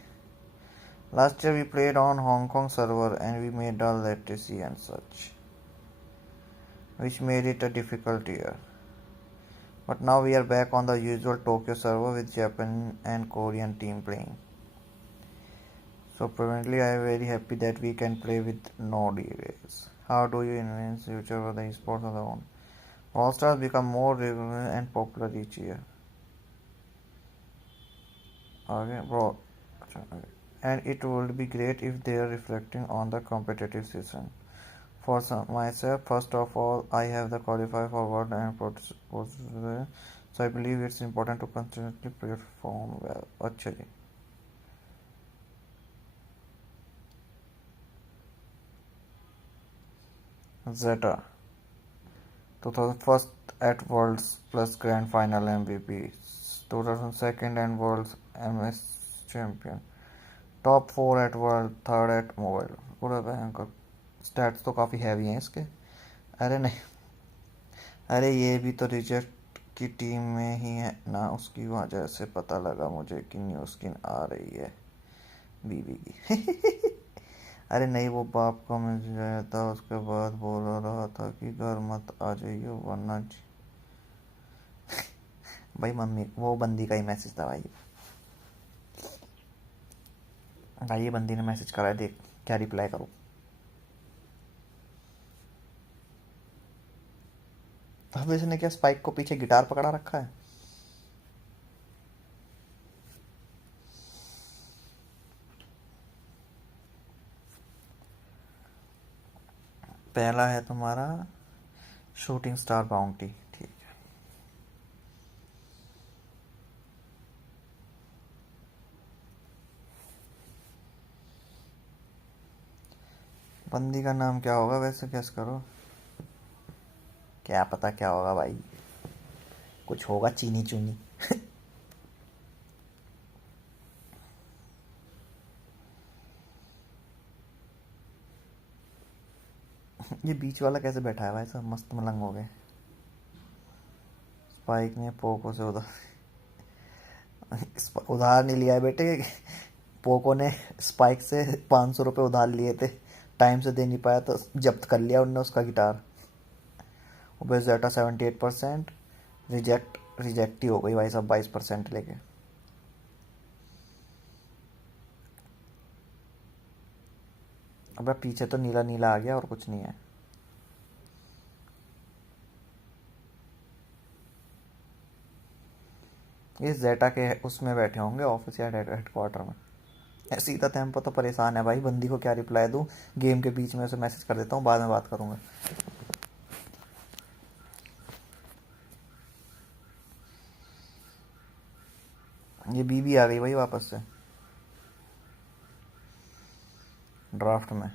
last year we played on Hong Kong server and we made all latency and such, which made it a difficult year. But now we are back on the usual Tokyo server with Japan and Korean team playing. So presently I am very happy that we can play with no delays. How do you envision future for the esports on the own? All stars become more regular and popular each year. Okay, bro. And it would be great if they are reflecting on the competitive season. For myself, first of all, I have the qualify for world and so I believe it's important to consistently perform well. अच्छा जी, Zeta 2001 at Worlds plus Grand Final MVP, 2002 and Worlds MS Champion, top 4 at World, third at Mobile. पूरा भयंकर stats तो काफ़ी heavy हैं इसके। अरे नहीं, अरे ये भी तो रिजेक्ट की टीम में ही है ना, उसकी वजह से पता लगा मुझे कि न्यू स्किन आ रही है बीबी की। अरे नहीं, वो बाप का मैसेज आया था, उसके बाद बोल रहा था कि घर मत आ जाइए वरना भाई मम्मी, वो बंदी का ही मैसेज था भाई। भाई ये बंदी ने मैसेज करा है, देख क्या रिप्लाई करूँ। अब इसने क्या स्पाइक को पीछे गिटार पकड़ा रखा है? पहला है तुम्हारा शूटिंग स्टार बाउंटी, ठीक है। बंदी का नाम क्या होगा वैसे, गेस करो। क्या पता क्या होगा भाई, कुछ होगा चीनी चूनी। ये बीच वाला कैसे बैठा है भाई साहब, मस्त मलंग हो गए। स्पाइक ने पोको से उधार नहीं लिया है बेटे। पोको ने स्पाइक से 500 रुपये उधार लिए थे, टाइम से दे नहीं पाया तो जब्त कर लिया उनने उसका गिटार। जेटा 78%, रिजेक्ट ही हो गई भाई साहब 22% लेके। अब पीछे तो नीला नीला आ गया और कुछ नहीं है। ये जेटा के उसमें बैठे होंगे ऑफिस या हेडक्वार्टर में। सीधा टेम्पो तो परेशान है भाई, बंदी को क्या रिप्लाई दूँ, गेम के बीच में उसे मैसेज कर देता हूँ, बाद में बात करूँगा। ये बीबी आ गई भाई वापस से ड्राफ्ट में।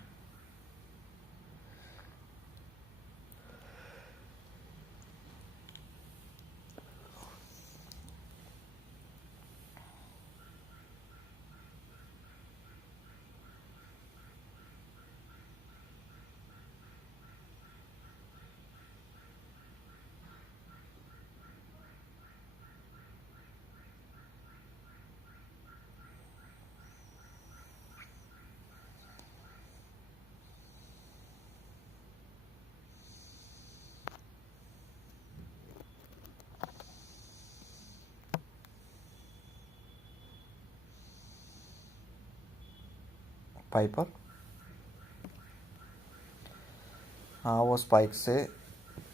पाइपर, हाँ वो स्पाइक से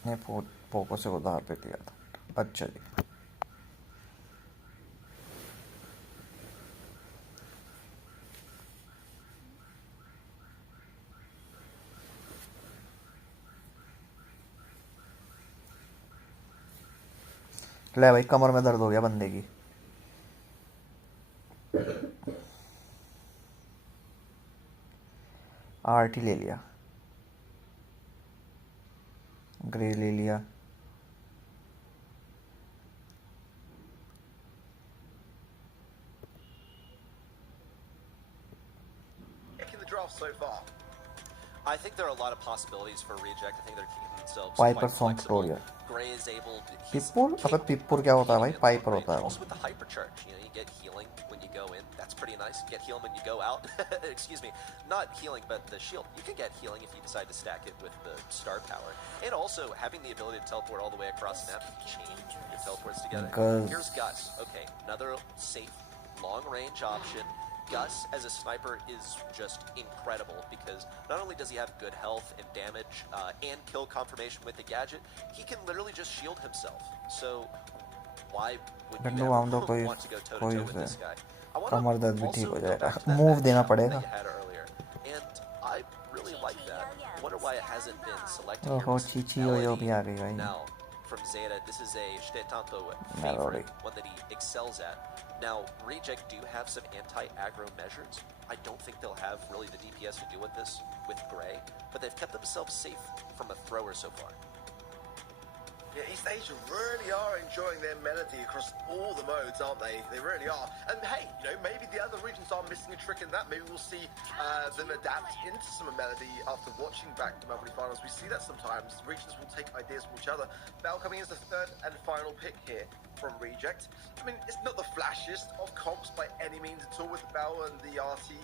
ने पोको से उधार पे दिया था। अच्छा जी, ले भाई कमर में दर्द हो गया बंदे की। आर्ट ही ले लिया, ग्रे ले लिया। So far, I think there are a lot of possibilities for reject. I think they're keeping themselves Piper quite song flexible. tutorial। Gray is able to. पिप्पुर, अबे पिप्पुर क्या होता है भाई? पाइपर होता है वो। Also with the hypercharge, you know, you get healing when you go in. That's pretty nice. You get healing when you go out. Excuse me, not healing, but the shield. You can get healing if you decide to stack it with the star power, and also having the ability to teleport all the way across the map, chain your teleports together. Here's Gus. Okay, another safe, long-range option. Gus as a sniper is just incredible because not only does he have good health and damage and kill confirmation with the gadget, he can literally just shield himself. So why would you ever want to go toe-to-toe with this guy? I want to also go back to that matchup that you had earlier, and I really like that. I wonder why it hasn't been selected here. Melody. Now, from Zeta, this is a Stetanto favorite, one that he excels at. Now, Reject do have some anti-aggro measures. I don't think they'll have really the DPS to deal with this with Gray, but they've kept themselves safe from a thrower so far. Yeah, East Asia really are enjoying their melody across all the modes, aren't they? They really are. And hey, you know, maybe the other regions are missing a trick in that. Maybe we'll see them adapt into some melody after watching back the monthly finals. We see that sometimes. Regions will take ideas from each other. Bell coming as the third and final pick here from Reject. I mean, it's not the flashiest of comps by any means at all with the Bell and the RT,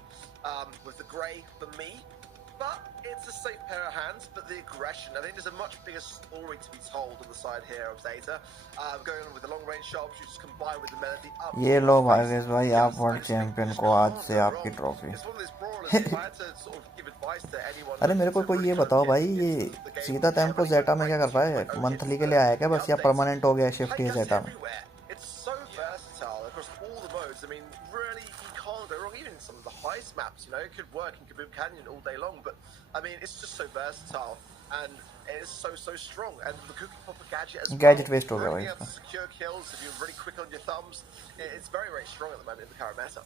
with the Grey for me. But it's a safe pair of hands, but the aggression, I think there's a much bigger story to be told on the side here of Zeta. Going on with the long range sharpshooters combined with the melody up. ये लो भागेश भाई, आप world champion को आज से आपकी trophy. अरे मेरे को कोई ये बताओ भाई, ये सीधा टेम्पो जेटा में क्या कर रहा है? मंथली के लिए आया क्या बस, या परमानेंट हो गया शिफ्ट ये जेटा में? Ice maps, you know, it could work in Kaboom Canyon all day long, but I mean, it's just so versatile and it's so strong. And the Cookie Popper gadget as well. Gadget waste हो गया भाई। Able to secure kills if you're really quick on your thumbs. It's very strong at the moment in the current meta.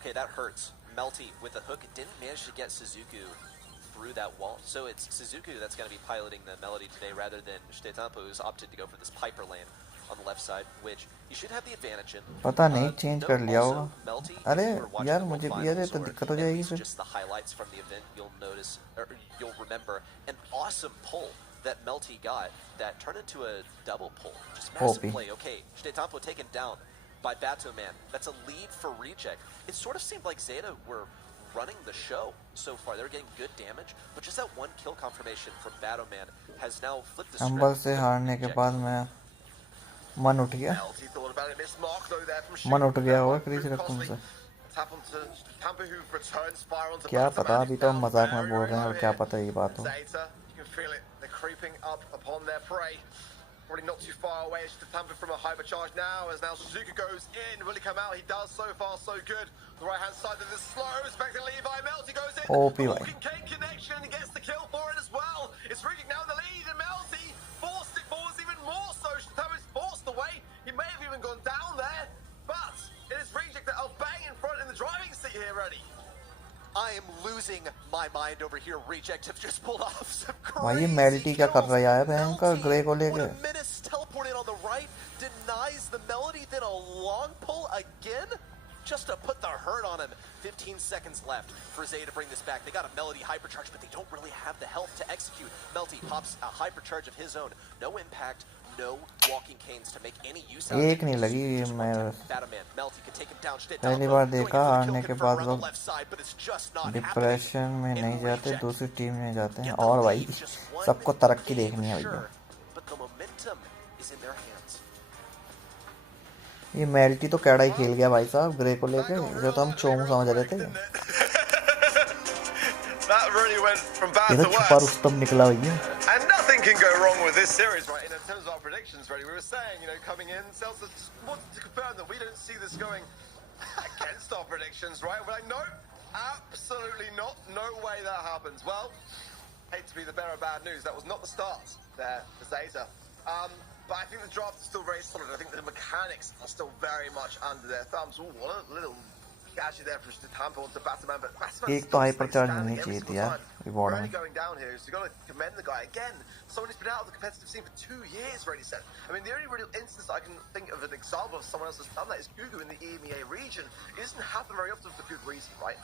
Okay, that hurts. Melty with the hook didn't manage to get Suzuku through that wall, so it's Suzuku that's going to be piloting the Melody today rather than Stetampo, who's opted to go for this Piper lane on the left side, which you should have the advantage in. पता नहीं change कर लिया होगा। अरे यार मुझे भी यार तो दिक्कत हो जाएगी फिर। Just the highlights from the event, you'll notice or you'll remember an awesome pull that Melty got that turned into a double pull. Just massive OP. play. Okay, Shdetampo taken down by Batoman. That's a lead for Reject. It sort of seemed like Zeta were running the show so far. They were getting good damage, but just that one kill confirmation from Batoman has now flipped the अंबल script. से हारने के बाद मैं मन उठ गया Melty thought about it, missed mark though there from मन Shu. उठ गया होगा Proved किसी रकम costly. से Tap onto Tampa, who returns fire onto क्या Batoman. पता अभी तो हम Down मजाक में very, बोल very रहे हैं low और क्या here. पता ये बात हो Zeta, you can feel it. They're creeping up upon their prey. Probably not too far away. It's Tampa from a hypercharge now. As now Suzuka goes in. Will he come out? He does. So far, so good. The right hand side of this slow. Expecting Levi. Melty goes in. OP The भाई walking cake connection and gets the kill for it as well. It's Reject now in the lead. And Melty forced it forwards even more so. Tampa's forced away. He may have even gone down there. But it is Reject that are bang in front in the driving seat here, ready. I am losing my mind over here. Reject have just pulled off some भाई ये crazy melty क्या कर रहा है यार बहन का Melty grey को with लेके a menace teleported on the right, denies the Melody, then a long pull again, just to put the hurt on him. 15 seconds left for Zay to bring this back. They got a Melody hypercharge, but they don't really have the health to execute. Melty pops a hypercharge of his own. No impact, no walking canes to make any use out of एक नहीं लगी मैं Batman. Melty can take him down. पहली बार देखा हारने के बाद लोग left side, but it's just not depression में नहीं जाते दूसरी टीम में जाते हैं और भाई सबको तरक्की देखनी है भैया But the momentum is in their hands. ये मेल्टी तो कैड़ा ही खेल गया भाई साहब ग्रे को लेके जो तो हम चोमू समझ रहे थे That really went from bad ये to तो छुपा worse. रुस्तम निकला भैया And nothing can go wrong with this series, right? In terms of our predictions, ready? We were saying, coming in, Celta just wanted to confirm that we don't see this going against our predictions, right? We're like, nope, absolutely not. No way that happens. Well, hate to be the bearer of bad news. That was not the start there for Zeta. But I think the draft is still very solid. I think the mechanics are still very much under their thumbs. Ooh, what a little gadget there for Tampa onto Batman, but Batman एक तो hypercharge नहीं चाहिए थी यार reward में going down here, so you got to commend the guy again. Someone who's been out of the competitive scene for 2 years, already said. I mean, the only real instance I can think of an example of someone else has done that is Gugu in the EMEA region. It doesn't happen very often for good reason, right?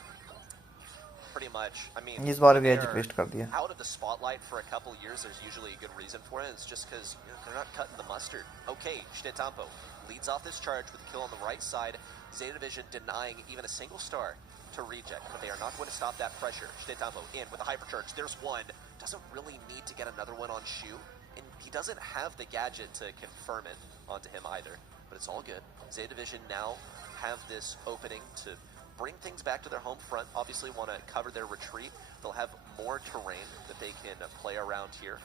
Pretty much. I mean, इस बार भी they're edge paste कर दिया out of the spotlight for a couple of years. There's usually a good reason for it. It's just because they're not cutting the mustard. Okay, Shdetampo leads off this charge with a kill on the right side. Zeta Division denying even a single star to Reject, but they are not going to stop that pressure. Shdetampo in with a hypercharge. There's one. Doesn't really need to get another one on Shu, and he doesn't have the gadget to confirm it onto him either. But it's all good. Zeta Division now have this opening to bring things back to their home front. Obviously want to cover their retreat. They'll have more terrain that they can play around here.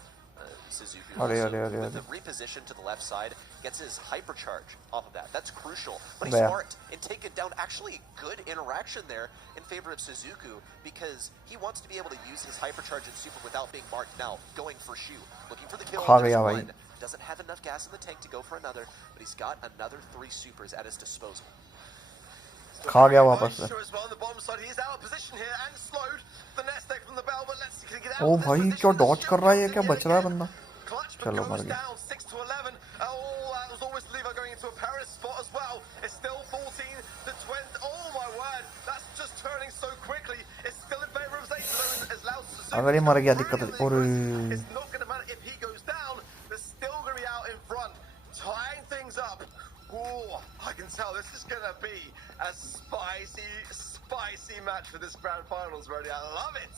Suzuki also, with the reposition to the left side, gets his hypercharge off of that. That's crucial. But he's smart and taken down actually good interaction there in favor of Suzuki because he wants to be able to use his hypercharge and super without being marked. Now, going for Shu, looking for the kill on this one. Doesn't have enough gas in the tank to go for another, but he's got another 3 supers at his disposal. खा गया वापस से ओ भाई क्या Dodge कर रहा है ये क्या बच रहा है बंदा चलो मर गया अगर ये मर गया दिक्कत और Ooh, I can tell this is going to be a spicy match for this grand finals, Brody. I love it.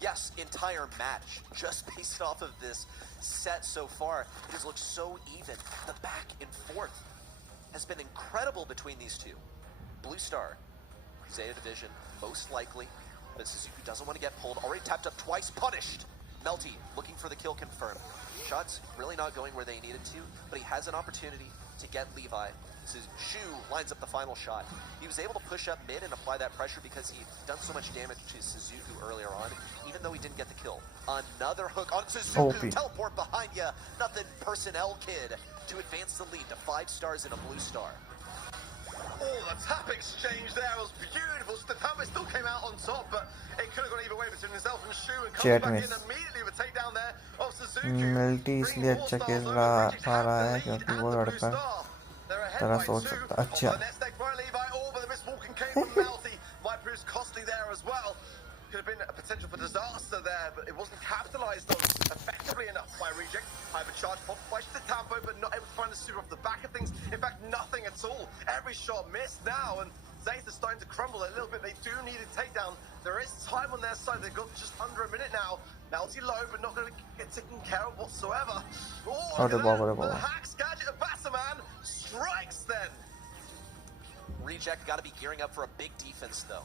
Yes, entire match just based off of this set so far. It has looked so even. The back and forth has been incredible between these two. Blue Star, Zeta Division, most likely, but Suzuki doesn't want to get pulled. Already tapped up twice, punished. Melty looking for the kill confirmed. Shots really not going where they needed to, but he has an opportunity to get Levi. Shu lines up the final shot. He was able to push up mid and apply that pressure because he'd done so much damage to Suzuki earlier on, even though he didn't get the kill. Another hook on Suzuki. Teleport behind you. Nothing personnel, kid, to advance the lead to 5 stars and a blue star. Oh, the tap exchange there was beautiful. Stethampo still came out on top, but it could have gone either way between himself and Shu, and comes back in immediately with a takedown there of Suzuki. Melty इसलिए अच्छा खेल रहा है क्योंकि वो लड़का तरह सोच सकता अच्छा Could have been a potential for disaster there, but it wasn't capitalized on effectively enough by Reject. I have a charge pop, flashed the Tampo, but not able to find the super off the back of things. In fact, nothing at all. Every shot missed now, and Zay's starting to crumble a little bit. They do need a takedown. There is time on their side. They've got just under a minute now. Melty low, but not going to get taken care of whatsoever. Oh, the Hacks gadget of Batterman strikes then. Reject got to be gearing up for a big defense, though.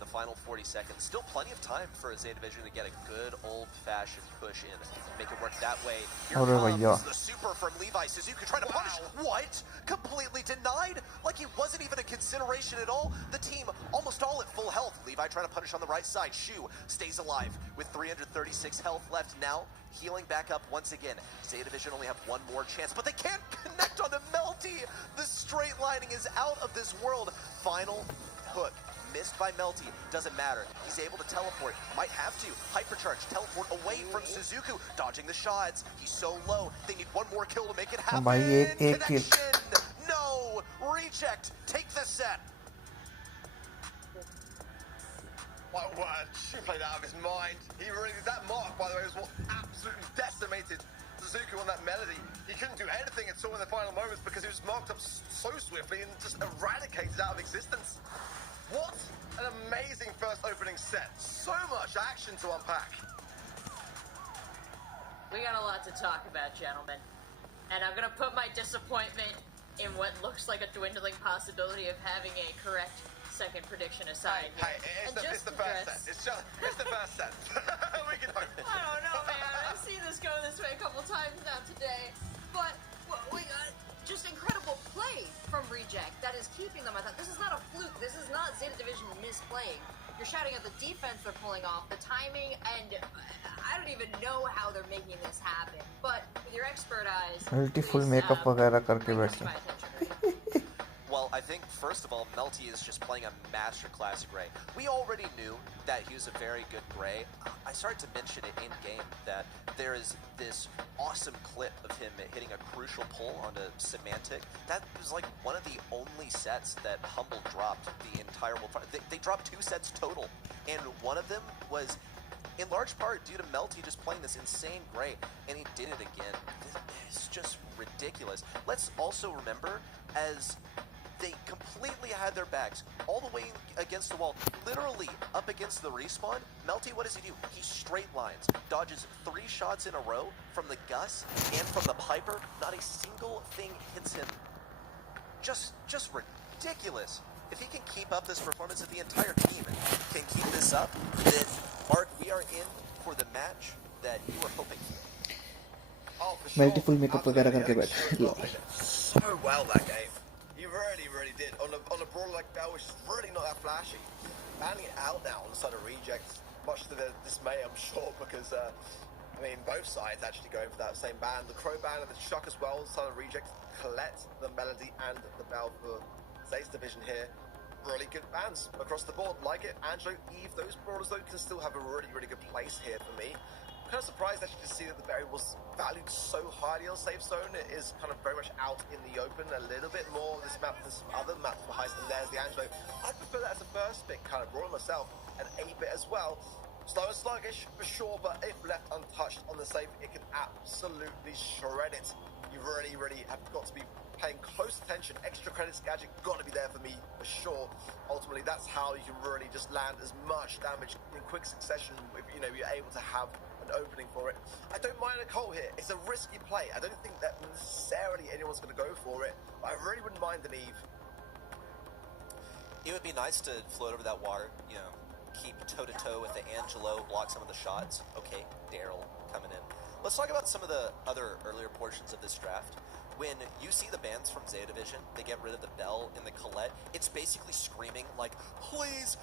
The final 40 seconds. Still plenty of time for a Zeta Division to get a good old-fashioned push in. Make it work that way. Here comes the super from Levi. Suzuki trying to punish. What? Completely denied? Like he wasn't even a consideration at all? The team almost all at full health. Levi trying to punish on the right side. Shu stays alive with 336 health left now. Healing back up once again. Zeta Division only have one more chance, but they can't connect onto Melty. The straight lining is out of this world. Final hook. Missed by Melty, doesn't matter. He's able to teleport, might have to. Hypercharge, teleport away from Suzuku, dodging the shots. He's so low, they need one more kill to make it happen. Connection! No! Reject, take the set. What word? She played out of his mind. He really, that mark, by the way, was what absolutely decimated Suzuku on that melody. He couldn't do anything at all in the final moments because he was marked up so swiftly and just eradicated out of existence. What an amazing first opening set. So much action to unpack. We got a lot to talk about, gentlemen. And I'm going to put my disappointment in what looks like a dwindling possibility of having a correct second prediction aside. Hey, it's the first set. It's the first set. We can hope. I don't know, man. I've seen this go this way a couple times now today. But we got just incredible play from Reject that is keeping them. I thought this is not a fluke. This is not Zeta Division misplaying. You're shouting at the defense they're pulling off, the timing, and I don't even know how they're making this happen. But with your expert eyes, full makeup वगैरह करके बैठते हैं. Well, I think, first of all, Melty is just playing a masterclass Gray. We already knew that he was a very good Gray. I started to mention it in-game that there is this awesome clip of him hitting a crucial pull onto Semantic. That was like one of the only sets that Humble dropped the entire world. They dropped 2 sets total, and one of them was in large part due to Melty just playing this insane Gray, and he did it again. It's just ridiculous. Let's also remember, as they completely had their backs all the way against the wall, literally up against the respawn. Melty, what does he do? He straight lines, dodges 3 shots in a row from the Gus and from the Piper. Not a single thing hits him. Just ridiculous. If he can keep up this performance, if the entire team can keep this up, then Mark, we are in for the match that you were hoping for. Oh, for sure. Multiple makeup वगैरह करके बैठे. So well that game. You really did. On a Brawl like that, which is really not that flashy. Banning it out now on the side of Reject, much to their dismay, I'm sure, because, I mean, both sides actually going for that same ban. The Crow ban and the Chuck as well, on the side of Reject, Colette, the Melody, and the Bell for Zay's division here. Really good bans across the board. Like it, Angelo, Eve, those Brawlers, though, can still have a really good place here for me. Kind of surprised actually to see that the berry was valued so highly on safe zone. It is kind of very much out in the open a little bit more. This map, there's some other maps behind them. There's the Angelo. I prefer that as a first pick, kind of Brawl myself, and 8-bit as well. Slow and sluggish for sure, but if left untouched on the safe, it can absolutely shred it. You really have got to be paying close attention. Extra credits gadget got to be there for me for sure. Ultimately, that's how you can really just land as much damage in quick succession if you're able to have an opening for it. I don't mind a Cole here. It's a risky play. I don't think that necessarily anyone's going to go for it, but I really wouldn't mind an Eve. It would be nice to float over that water, keep toe-to-toe with the Angelo, block some of the shots. Okay, Daryl coming in. Let's talk about some of the other earlier portions of this draft. When you see the bans from Zeta Division, they get rid of the Bell and the Colette, it's basically screaming like, please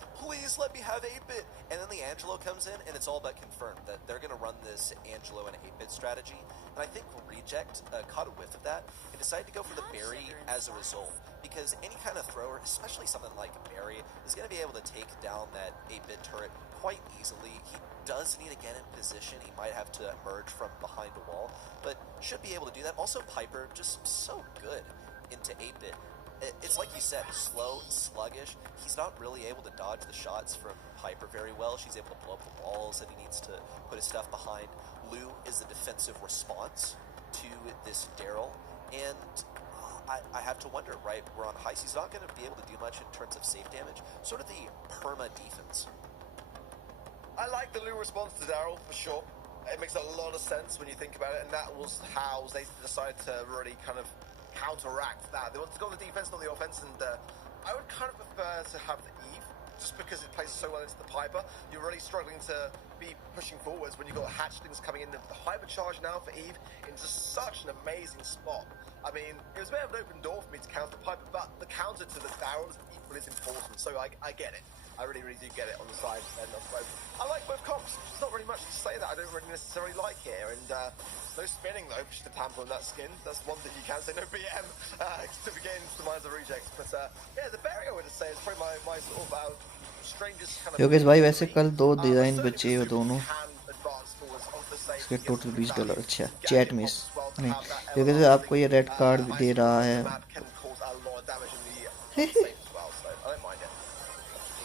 let me have 8-bit. And then the Angelo comes in and it's all but confirmed that they're going to run this Angelo and 8-bit strategy. And I think Reject caught a whiff of that and decided to go for the Barry as a result. Because any kind of thrower, especially something like Barry, is going to be able to take down that 8-bit turret quite easily. He does need to get in position. He might have to emerge from behind a wall, but should be able to do that. Also, Piper, just so good in into 8-bit. It's like you said, slow, sluggish. He's not really able to dodge the shots from Piper very well. She's able to blow up the walls that he needs to put his stuff behind. Lou is the defensive response to this Daryl, and I have to wonder, right? We're on Heist. He's not going to be able to do much in terms of safe damage. Sort of the perma defense. I like the Lou response to Daryl for sure. It makes a lot of sense when you think about it, and that was how they decided to really kind of counteract that. They wanted to go on the defense, not the offense, and I would kind of prefer to have the Eve, just because it plays so well into the Piper. You're really struggling to be pushing forwards when you've got hatchlings coming in with the hypercharge now for Eve into such an amazing spot. I mean, it was a bit of an open door for me to counter Piper, but the counter to the Daryl's equal is important, so I get it. I really, really do get it on the side end of both. I like both comps. There's not really much to say that I don't really necessarily like here. And no spinning, though, for Tampa on that skin. That's one thing you can say. No BM to begin into the minds of rejects. But yeah, the barrier, I would say, is probably my sort of strangest kind of... Yogesh भाई वैसे कल 2 design बचे हो दोनों इसके total $20 अच्छा chat miss नहीं योगेश आपको ये रेड कार्ड दे रहा है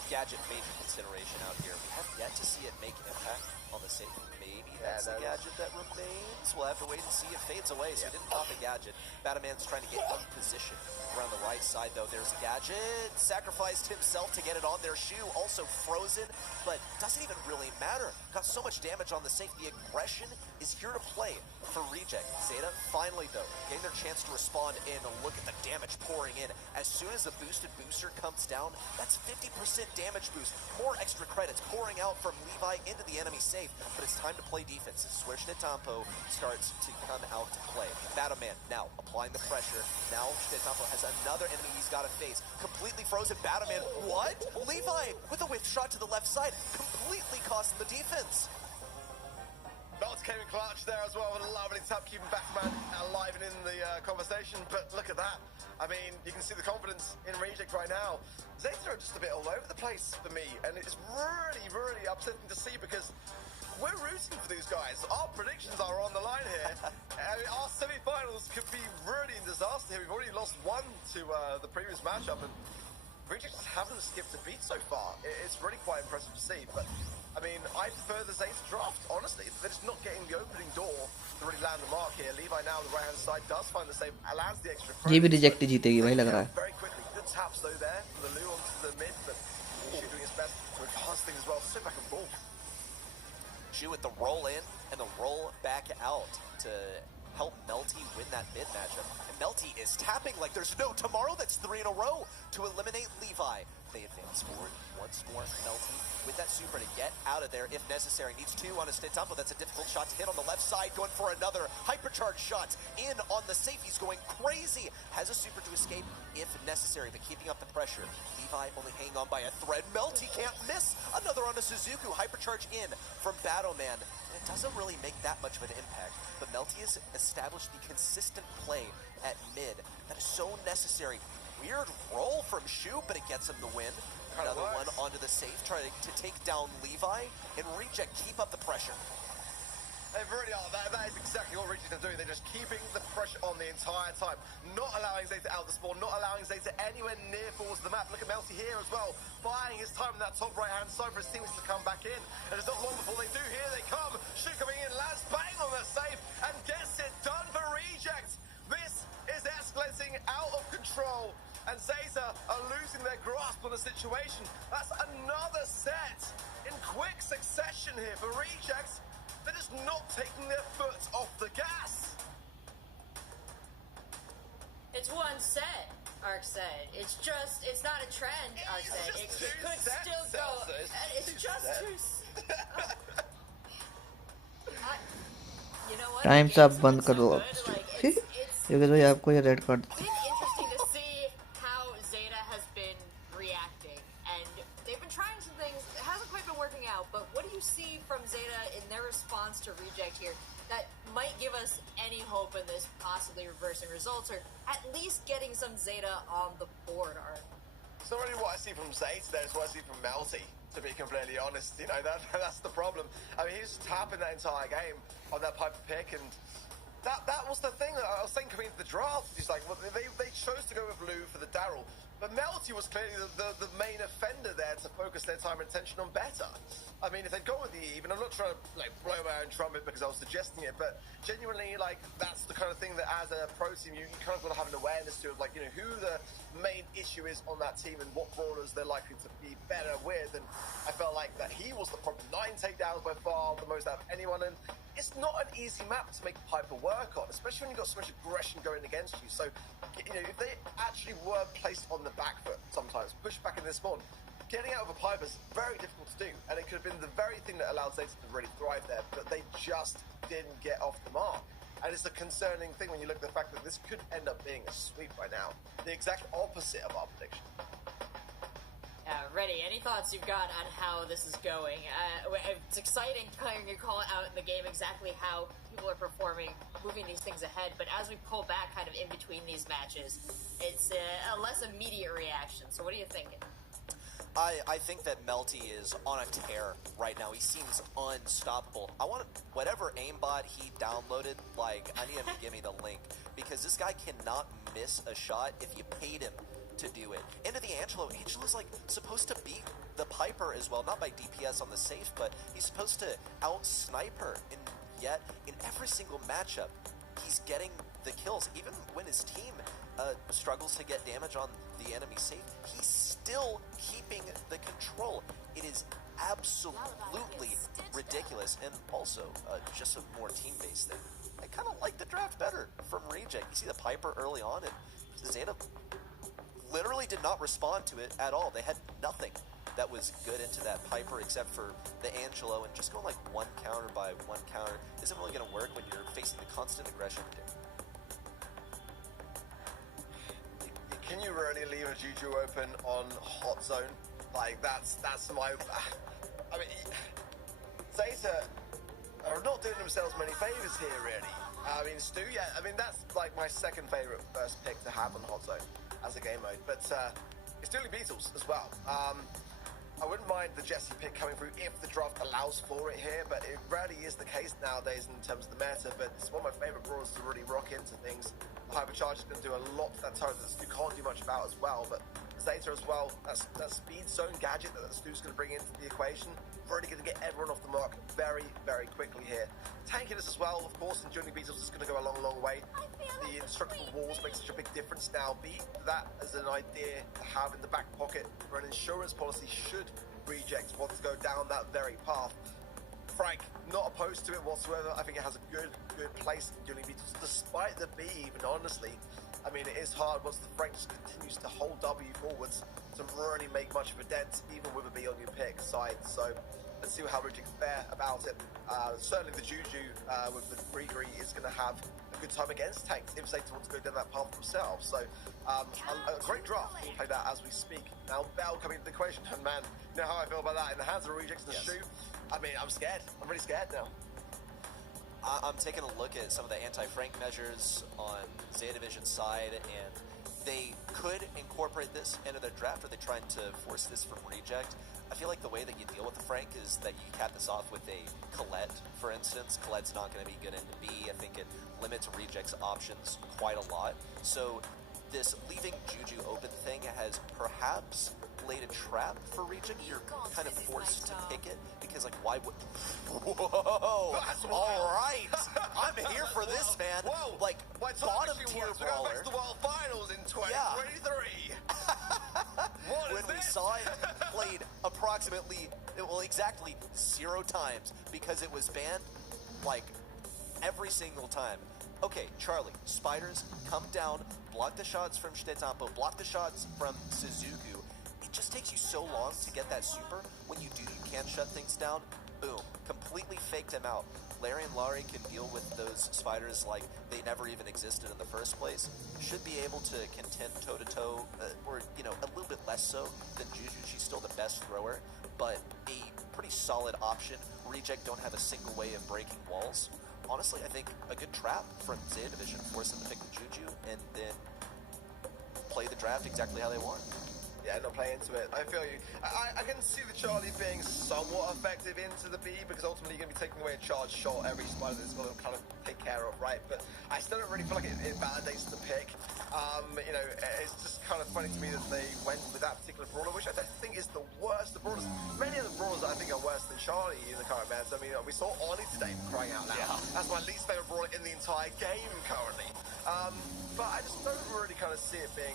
Gadget major consideration out here. We have yet to see it make an impact on the safe. Maybe that's the gadget that remains. We'll have to wait and see. It fades away, so he didn't pop a gadget. Batman's trying to get in position around the right side, though. There's a gadget. Sacrificed himself to get it on their shoe. Also frozen, but doesn't even really matter. Got so much damage on the safe. The aggression is here to play for Reject. Zeta, finally, though, getting their chance to respond in. Look at the damage pouring in. As soon as the boosted booster comes down, that's 50% damage boost. More extra credits pouring out from Levi into the enemy safe, but it's time to play defense as Switch Tampo starts to come out to play. Batman now applying the pressure. Now Tampo has another enemy he's got to face. Completely frozen Batman. What? Levi with a whiff shot to the left side. Completely cost the defense. Belts came in clutch there as well with a lovely tap, keeping Batman alive and in the conversation. But look at that. I mean, you can see the confidence in Reject right now. Zeta are just a bit all over the place for me, and it's really, really upsetting to see because we're rooting for these guys. Our predictions are on the line here. I mean, our semi-finals could be really in disaster here. We've already lost one to the previous matchup, and Reject just haven't skipped a beat so far. It's really quite impressive to see, but I mean, I prefer the Zeta draft, honestly. They're just not getting the opening door to really land the mark here. Levi now on the right-hand side does find the save, lands the extra ये भी reject जीतेगी भाई लग रहा है very quickly. Good taps though there from the Lou onto the mid, but Shu doing his best to advance things as well. Sit back and ball. Shu with the roll in and the roll back out to help Melty win that mid matchup. And Melty is tapping like there's no tomorrow. That's 3 in a row to eliminate Levi. They advance forward once more. Melty with that super to get out of there if necessary. Needs 2 on a Stintampo. That's a difficult shot to hit on the left side. Going for another hypercharge shot in on the safe. He's going crazy. Has a super to escape if necessary, but keeping up the pressure. Levi only hanging on by a thread. Melty can't miss. Another on a Suzuku. Hypercharge in from Battleman. It doesn't really make that much of an impact, but Melty has established the consistent play at mid that is so necessary. Weird roll from Shu, but it gets him the win. Another one onto the safe, trying to take down Levi, and Reject keep up the pressure. They really are. That is exactly what Reject are doing. They're just keeping the pressure on the entire time. Not allowing Zeta out the spawn, not allowing Zeta anywhere near towards the map. Look at Melty here as well, buying his time in that top right-hand side for his teammates to come back in. And it's not long before they do. Here they come. Shu coming in, lands bang on the safe, and gets it done for Reject. This is escalating out of control, and Zeta are losing their grasp on the situation. That's another set in quick succession here for Reject. They're just not taking their foot off the gas. It's one set, Ark said. It's not a trend, Ark said. It could still go. It's just two. You know what? Times आप बंद कर दो योगेश भाई आपको ये red card It's been interesting to see how Zeta has been reacting, and they've been trying some things. It hasn't quite been working out, but what do you see from Zeta in their response to Reject here that might give us any hope in this possibly reversing results, or at least getting some Zeta on the board? It's not really what I see from Zeta, it's what I see from Melty, to be completely honest. You know, that's the problem. I mean, he's tapping that entire game on that Piper pick, and that was the thing that I was saying coming into the draft. He's like, well, they chose to go But Melty was clearly the main offender there to focus their time and attention on better. I mean, if they'd gone with the Eve, and I'm not trying to like blow my own trumpet because I was suggesting it, but genuinely, like, that's the kind of thing that as a pro team, you kind of got to have an awareness to, of, like, you know, who the main issue is on that team and what brawlers they're likely to be better with. And I felt like that he was the problem. 9 takedowns by far, the most out of anyone. And it's not an easy map to make Piper work on, especially when you've got so much aggression going against you. So, you know, if they actually were placed on the back foot sometimes, pushed back in this spawn, getting out of a Piper is very difficult to do, and it could have been the very thing that allowed Zeta to really thrive there, but they just didn't get off the mark. And it's a concerning thing when you look at the fact that this could end up being a sweep right now. The exact opposite of our prediction. Reddy, any thoughts you've got on how this is going? It's exciting hearing you call out in the game exactly how people are performing, moving these things ahead, but as we pull back kind of in between these matches, it's a less immediate reaction. So what are you thinking? I think that Melty is on a tear right now. He seems unstoppable. I want whatever aimbot he downloaded, like, I need him to give me the link, because this guy cannot miss a shot if you paid him to do it. Into the Angelo. Angelo's like supposed to beat the Piper as well, not by DPS on the safe, but he's supposed to out-snipe her, and yet in every single matchup, he's getting the kills. Even when his team struggles to get damage on the enemy safe, he's still keeping the control. It is absolutely ridiculous, and also just a more team-based thing. I kind of like the draft better from Reject. You see the Piper early on, and Zeta literally did not respond to it at all. They had nothing that was good into that Piper except for the Angelo, and just going like one counter by one counter isn't really going to work when you're facing the constant aggression. Can you really leave a Juju open on hot zone? Like, that's my... I mean, Zeta are not doing themselves many favors here, really. I mean, Stu, yeah, I mean, that's like my second favorite first pick to have on hot zone as a game mode, but it's Dooley Beatles as well. I wouldn't mind the Jesse pick coming through if the draft allows for it here, but it rarely is the case nowadays in terms of the meta, but it's one of my favorite brawlers to really rock into things. The Hypercharge is going to do a lot to that turret that Stu can't do much about as well, but Zeta as well, that speed zone gadget that Stu's going to bring into the equation, really going to get everyone off the mark very, very quickly here. Tankiness as well, of course, and Dooley Beatles is going to go a long, long way. The indestructible walls make such a big difference now. Be that as an idea to have in the back pocket for an insurance policy should Reject want to go down that very path. Frank, not opposed to it whatsoever. I think it has a good place in Dooley Beatles, despite the B even, honestly. I mean, it is hard once the Frank just continues to hold W forwards to really make much of a dent, even with a B on your pick side. So let's see how Reject fare about it. Certainly the Juju with the Gree is going to have a good time against tanks if Zeta wants to go down that path themselves. So a great draft. We'll play that as we speak. Now Bell coming into the equation, and man, you know how I feel about that in the hands of Rejects and the shoe. I mean, I'm scared. I'm really scared now. I'm taking a look at some of the anti-Frank measures on Zeta Division's side, and they could incorporate this into their draft. Are they trying to force this from Reject? I feel like the way that you deal with the Frank is that you cap this off with a Colette, for instance. Colette's not going to be good into B. I think it limits Reject's options quite a lot. So this leaving Juju open thing has perhaps laid a trap for Reject. You're kind of forced to pick it because, like, why would... Whoa! All right! I'm here for this, man. Whoa! Like, bottom tier Brawler. brawler. We're going back to the World Finals in 2023. What When is we this? saw it played approximately, well, exactly 0 times because it was banned, like, every single time. Okay, Charlie, spiders, come down, block the shots from Shitetampo, block the shots from Suzuku. It just takes you so long to get that super. When you do, you can shut things down. Boom, completely faked him out. Larry and Laurie can deal with those spiders like they never even existed in the first place. Should be able to contend toe-to-toe, or, you know, a little bit less so than Juju. She's still the best thrower, but a pretty solid option. Reject don't have a single way of breaking walls. Honestly, I think a good trap from Zeta Division, force them to pick the Juju, and then play the draft exactly how they want. Yeah, not play into it. I feel you. I can see the Charlie being somewhat effective into the B because ultimately you're going to be taking away a charge shot every spider that's got to kind of take care of, right? But I still don't really feel like it validates the pick. You know, it's just kind of funny to me that they went with that particular brawler, which I don't think is the worst of brawlers. Many of the brawlers I think are worse than Charlie in the current match. I mean, we saw Ollie today, crying out loud. Yeah. That's my least favorite brawler in the entire game currently. But I just don't really kind of see it being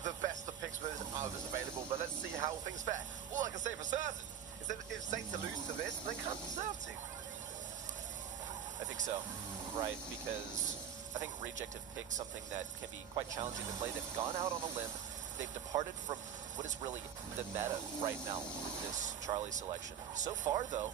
the best of picks with others available, but let's see how things fare. All I can say for certain is that if Saints to lose to this, they can't deserve to. I think so, right? Because I think Reject have picked something that can be quite challenging to play. They've gone out on a limb. They've departed from what is really the meta right now with this Charlie selection. So far, though,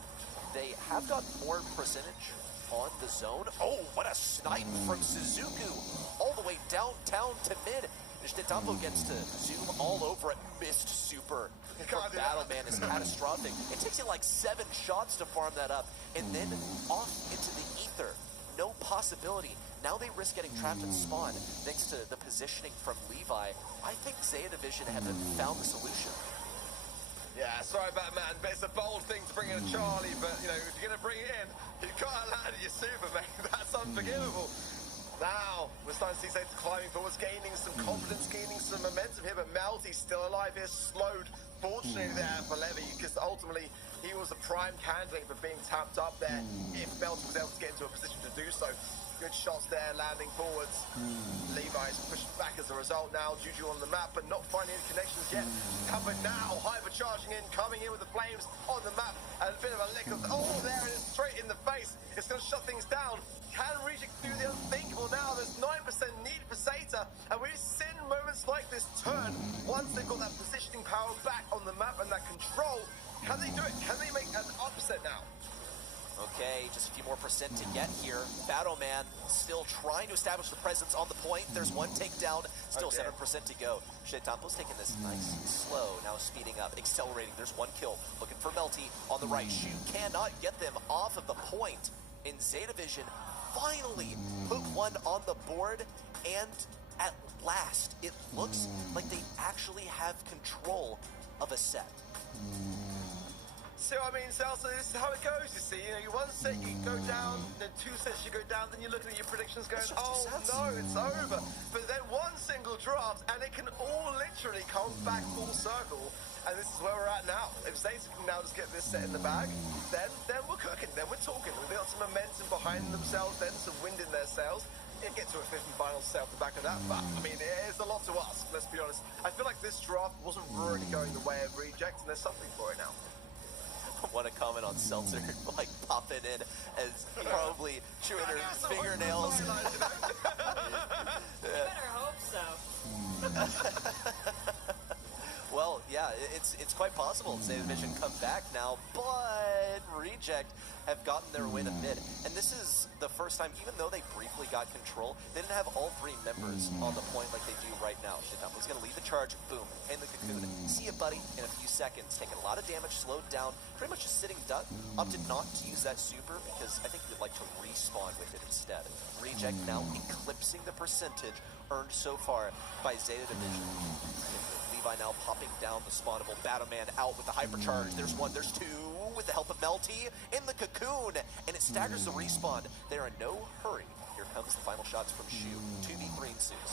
they have got more percentage on the zone. Oh, what a snipe from Suzuku all the way downtown to mid. Nishtitampo gets to zoom all over it. Missed super from Battleman is catastrophic. It takes you like 7 shots to farm that up, and then off into the ether. No possibility. Now they risk getting trapped in spawn thanks to the positioning from Levi. I think Zeta Division have found the solution. Yeah, sorry Batman, but it's a bold thing to bring in a Charlie, but you know, if you're gonna bring it in, you've got to land your super, mate. That's unforgivable. Now, we're starting to see Zeta climbing forwards, gaining some confidence, gaining some momentum here, but Melty's still alive here, slowed, fortunately there for Levy, because ultimately he was a prime candidate for being tapped up there if Melty was able to get into a position to do so. Good shots there, landing forwards. Levi's pushed back as a result now. Juju on the map, but not finding any connections yet. Covered now, hypercharging in, coming in with the flames on the map. And a bit of a lick of, oh, there it is, straight in the face. It's going to shut things down. Can Reject do the unthinkable now? There's 9% need for Zeta, and we've seen moments like this turn. Once they've got that positioning power back on the map and that control, can they do it? Can they make an upset now? Okay, just a few more percent to get here. Battleman still trying to establish the presence on the point. There's one takedown, still 7% to go. Nishtitampo's taking this nice and slow, now speeding up, accelerating. There's one kill, looking for Melty on the right. Shu cannot get them off of the point. In Zeta Vision, finally put one on the board, and at last, it looks like they actually have control of a set. So I mean, Salsa, this is how it goes, you see. You know, you one set you go down, then 2 sets you go down, then you're looking at your predictions going, oh no, it's over. But then one single draft, and it can all literally come back full circle. And this is where we're at now. If Zeta can now just get this set in the bag, then we're cooking, then we're talking. They've got some momentum behind themselves, then some wind in their sails. You get to a 5th and final set off the back of that, but I mean, it is a lot to ask, let's be honest. I feel like this draft wasn't really going the way of Reject, and there's something for it now. Want to comment on Seltzer, like popping in as probably chewing her fingernails. You better hope so. Well, yeah, it's quite possible Zeta Division come back now, but Reject have gotten their win a mid. And this is the first time, even though they briefly got control, they didn't have all 3 members on the point like they do right now. Nishtitampo's going to lead the charge, boom, in the cocoon. See ya, buddy, in a few seconds. Taking a lot of damage, slowed down, pretty much just sitting duck. Opted not to use that super because I think he'd like to respawn with it instead. Reject now eclipsing the percentage earned so far by Zeta Division. Levi now popping down the spawnable. Battleman out with the hypercharge. There's 1, there's 2 with the help of Melty in the cocoon, and it staggers the respawn. They're in no hurry. Here comes the final shots from Shu. 2v3 ensues.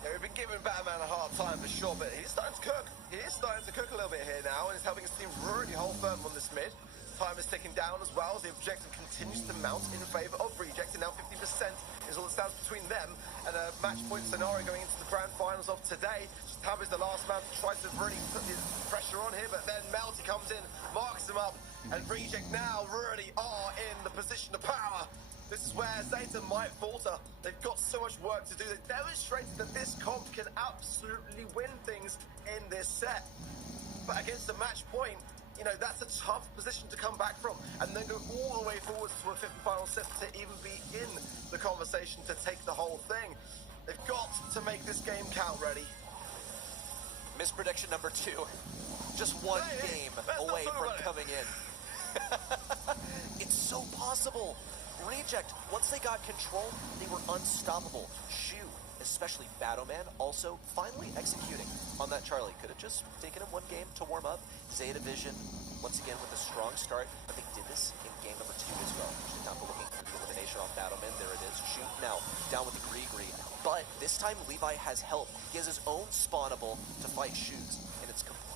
Yeah, we've been giving Batman a hard time for sure, but he's starting to cook. He is starting to cook a little bit here now, and he's helping his team really hold firm on this mid. Time is ticking down as well as the objective continues to mount in favor of Reject, and now 50% is all that stands between them and a match point scenario going into the grand finals of today. Tab is the last man to try to really put the pressure on here, but then Melty comes in, marks him up, and Reject now really are in the position of power. This is where Zeta might falter. They've got so much work to do. They've demonstrated that this comp can absolutely win things in this set. But against a match point, you know, that's a tough position to come back from, and then go all the way forwards to a 5th and final set to even be in the conversation to take the whole thing. They've got to make this game count, ready. Misprediction number 2. Just one game away from coming in. It's so possible. Reject, once they got control, they were unstoppable. Shu, especially Battleman, also finally executing on that Charlie. Could have just taken him 1 game to warm up. Zeta Vision once again with a strong start, but they did this in game number 2 as well. Shintampa looking for the elimination off Battleman. There it is. Shoot now. Down with the Gree. But this time Levi has help. He has his own spawnable to fight Shoots, and it's completely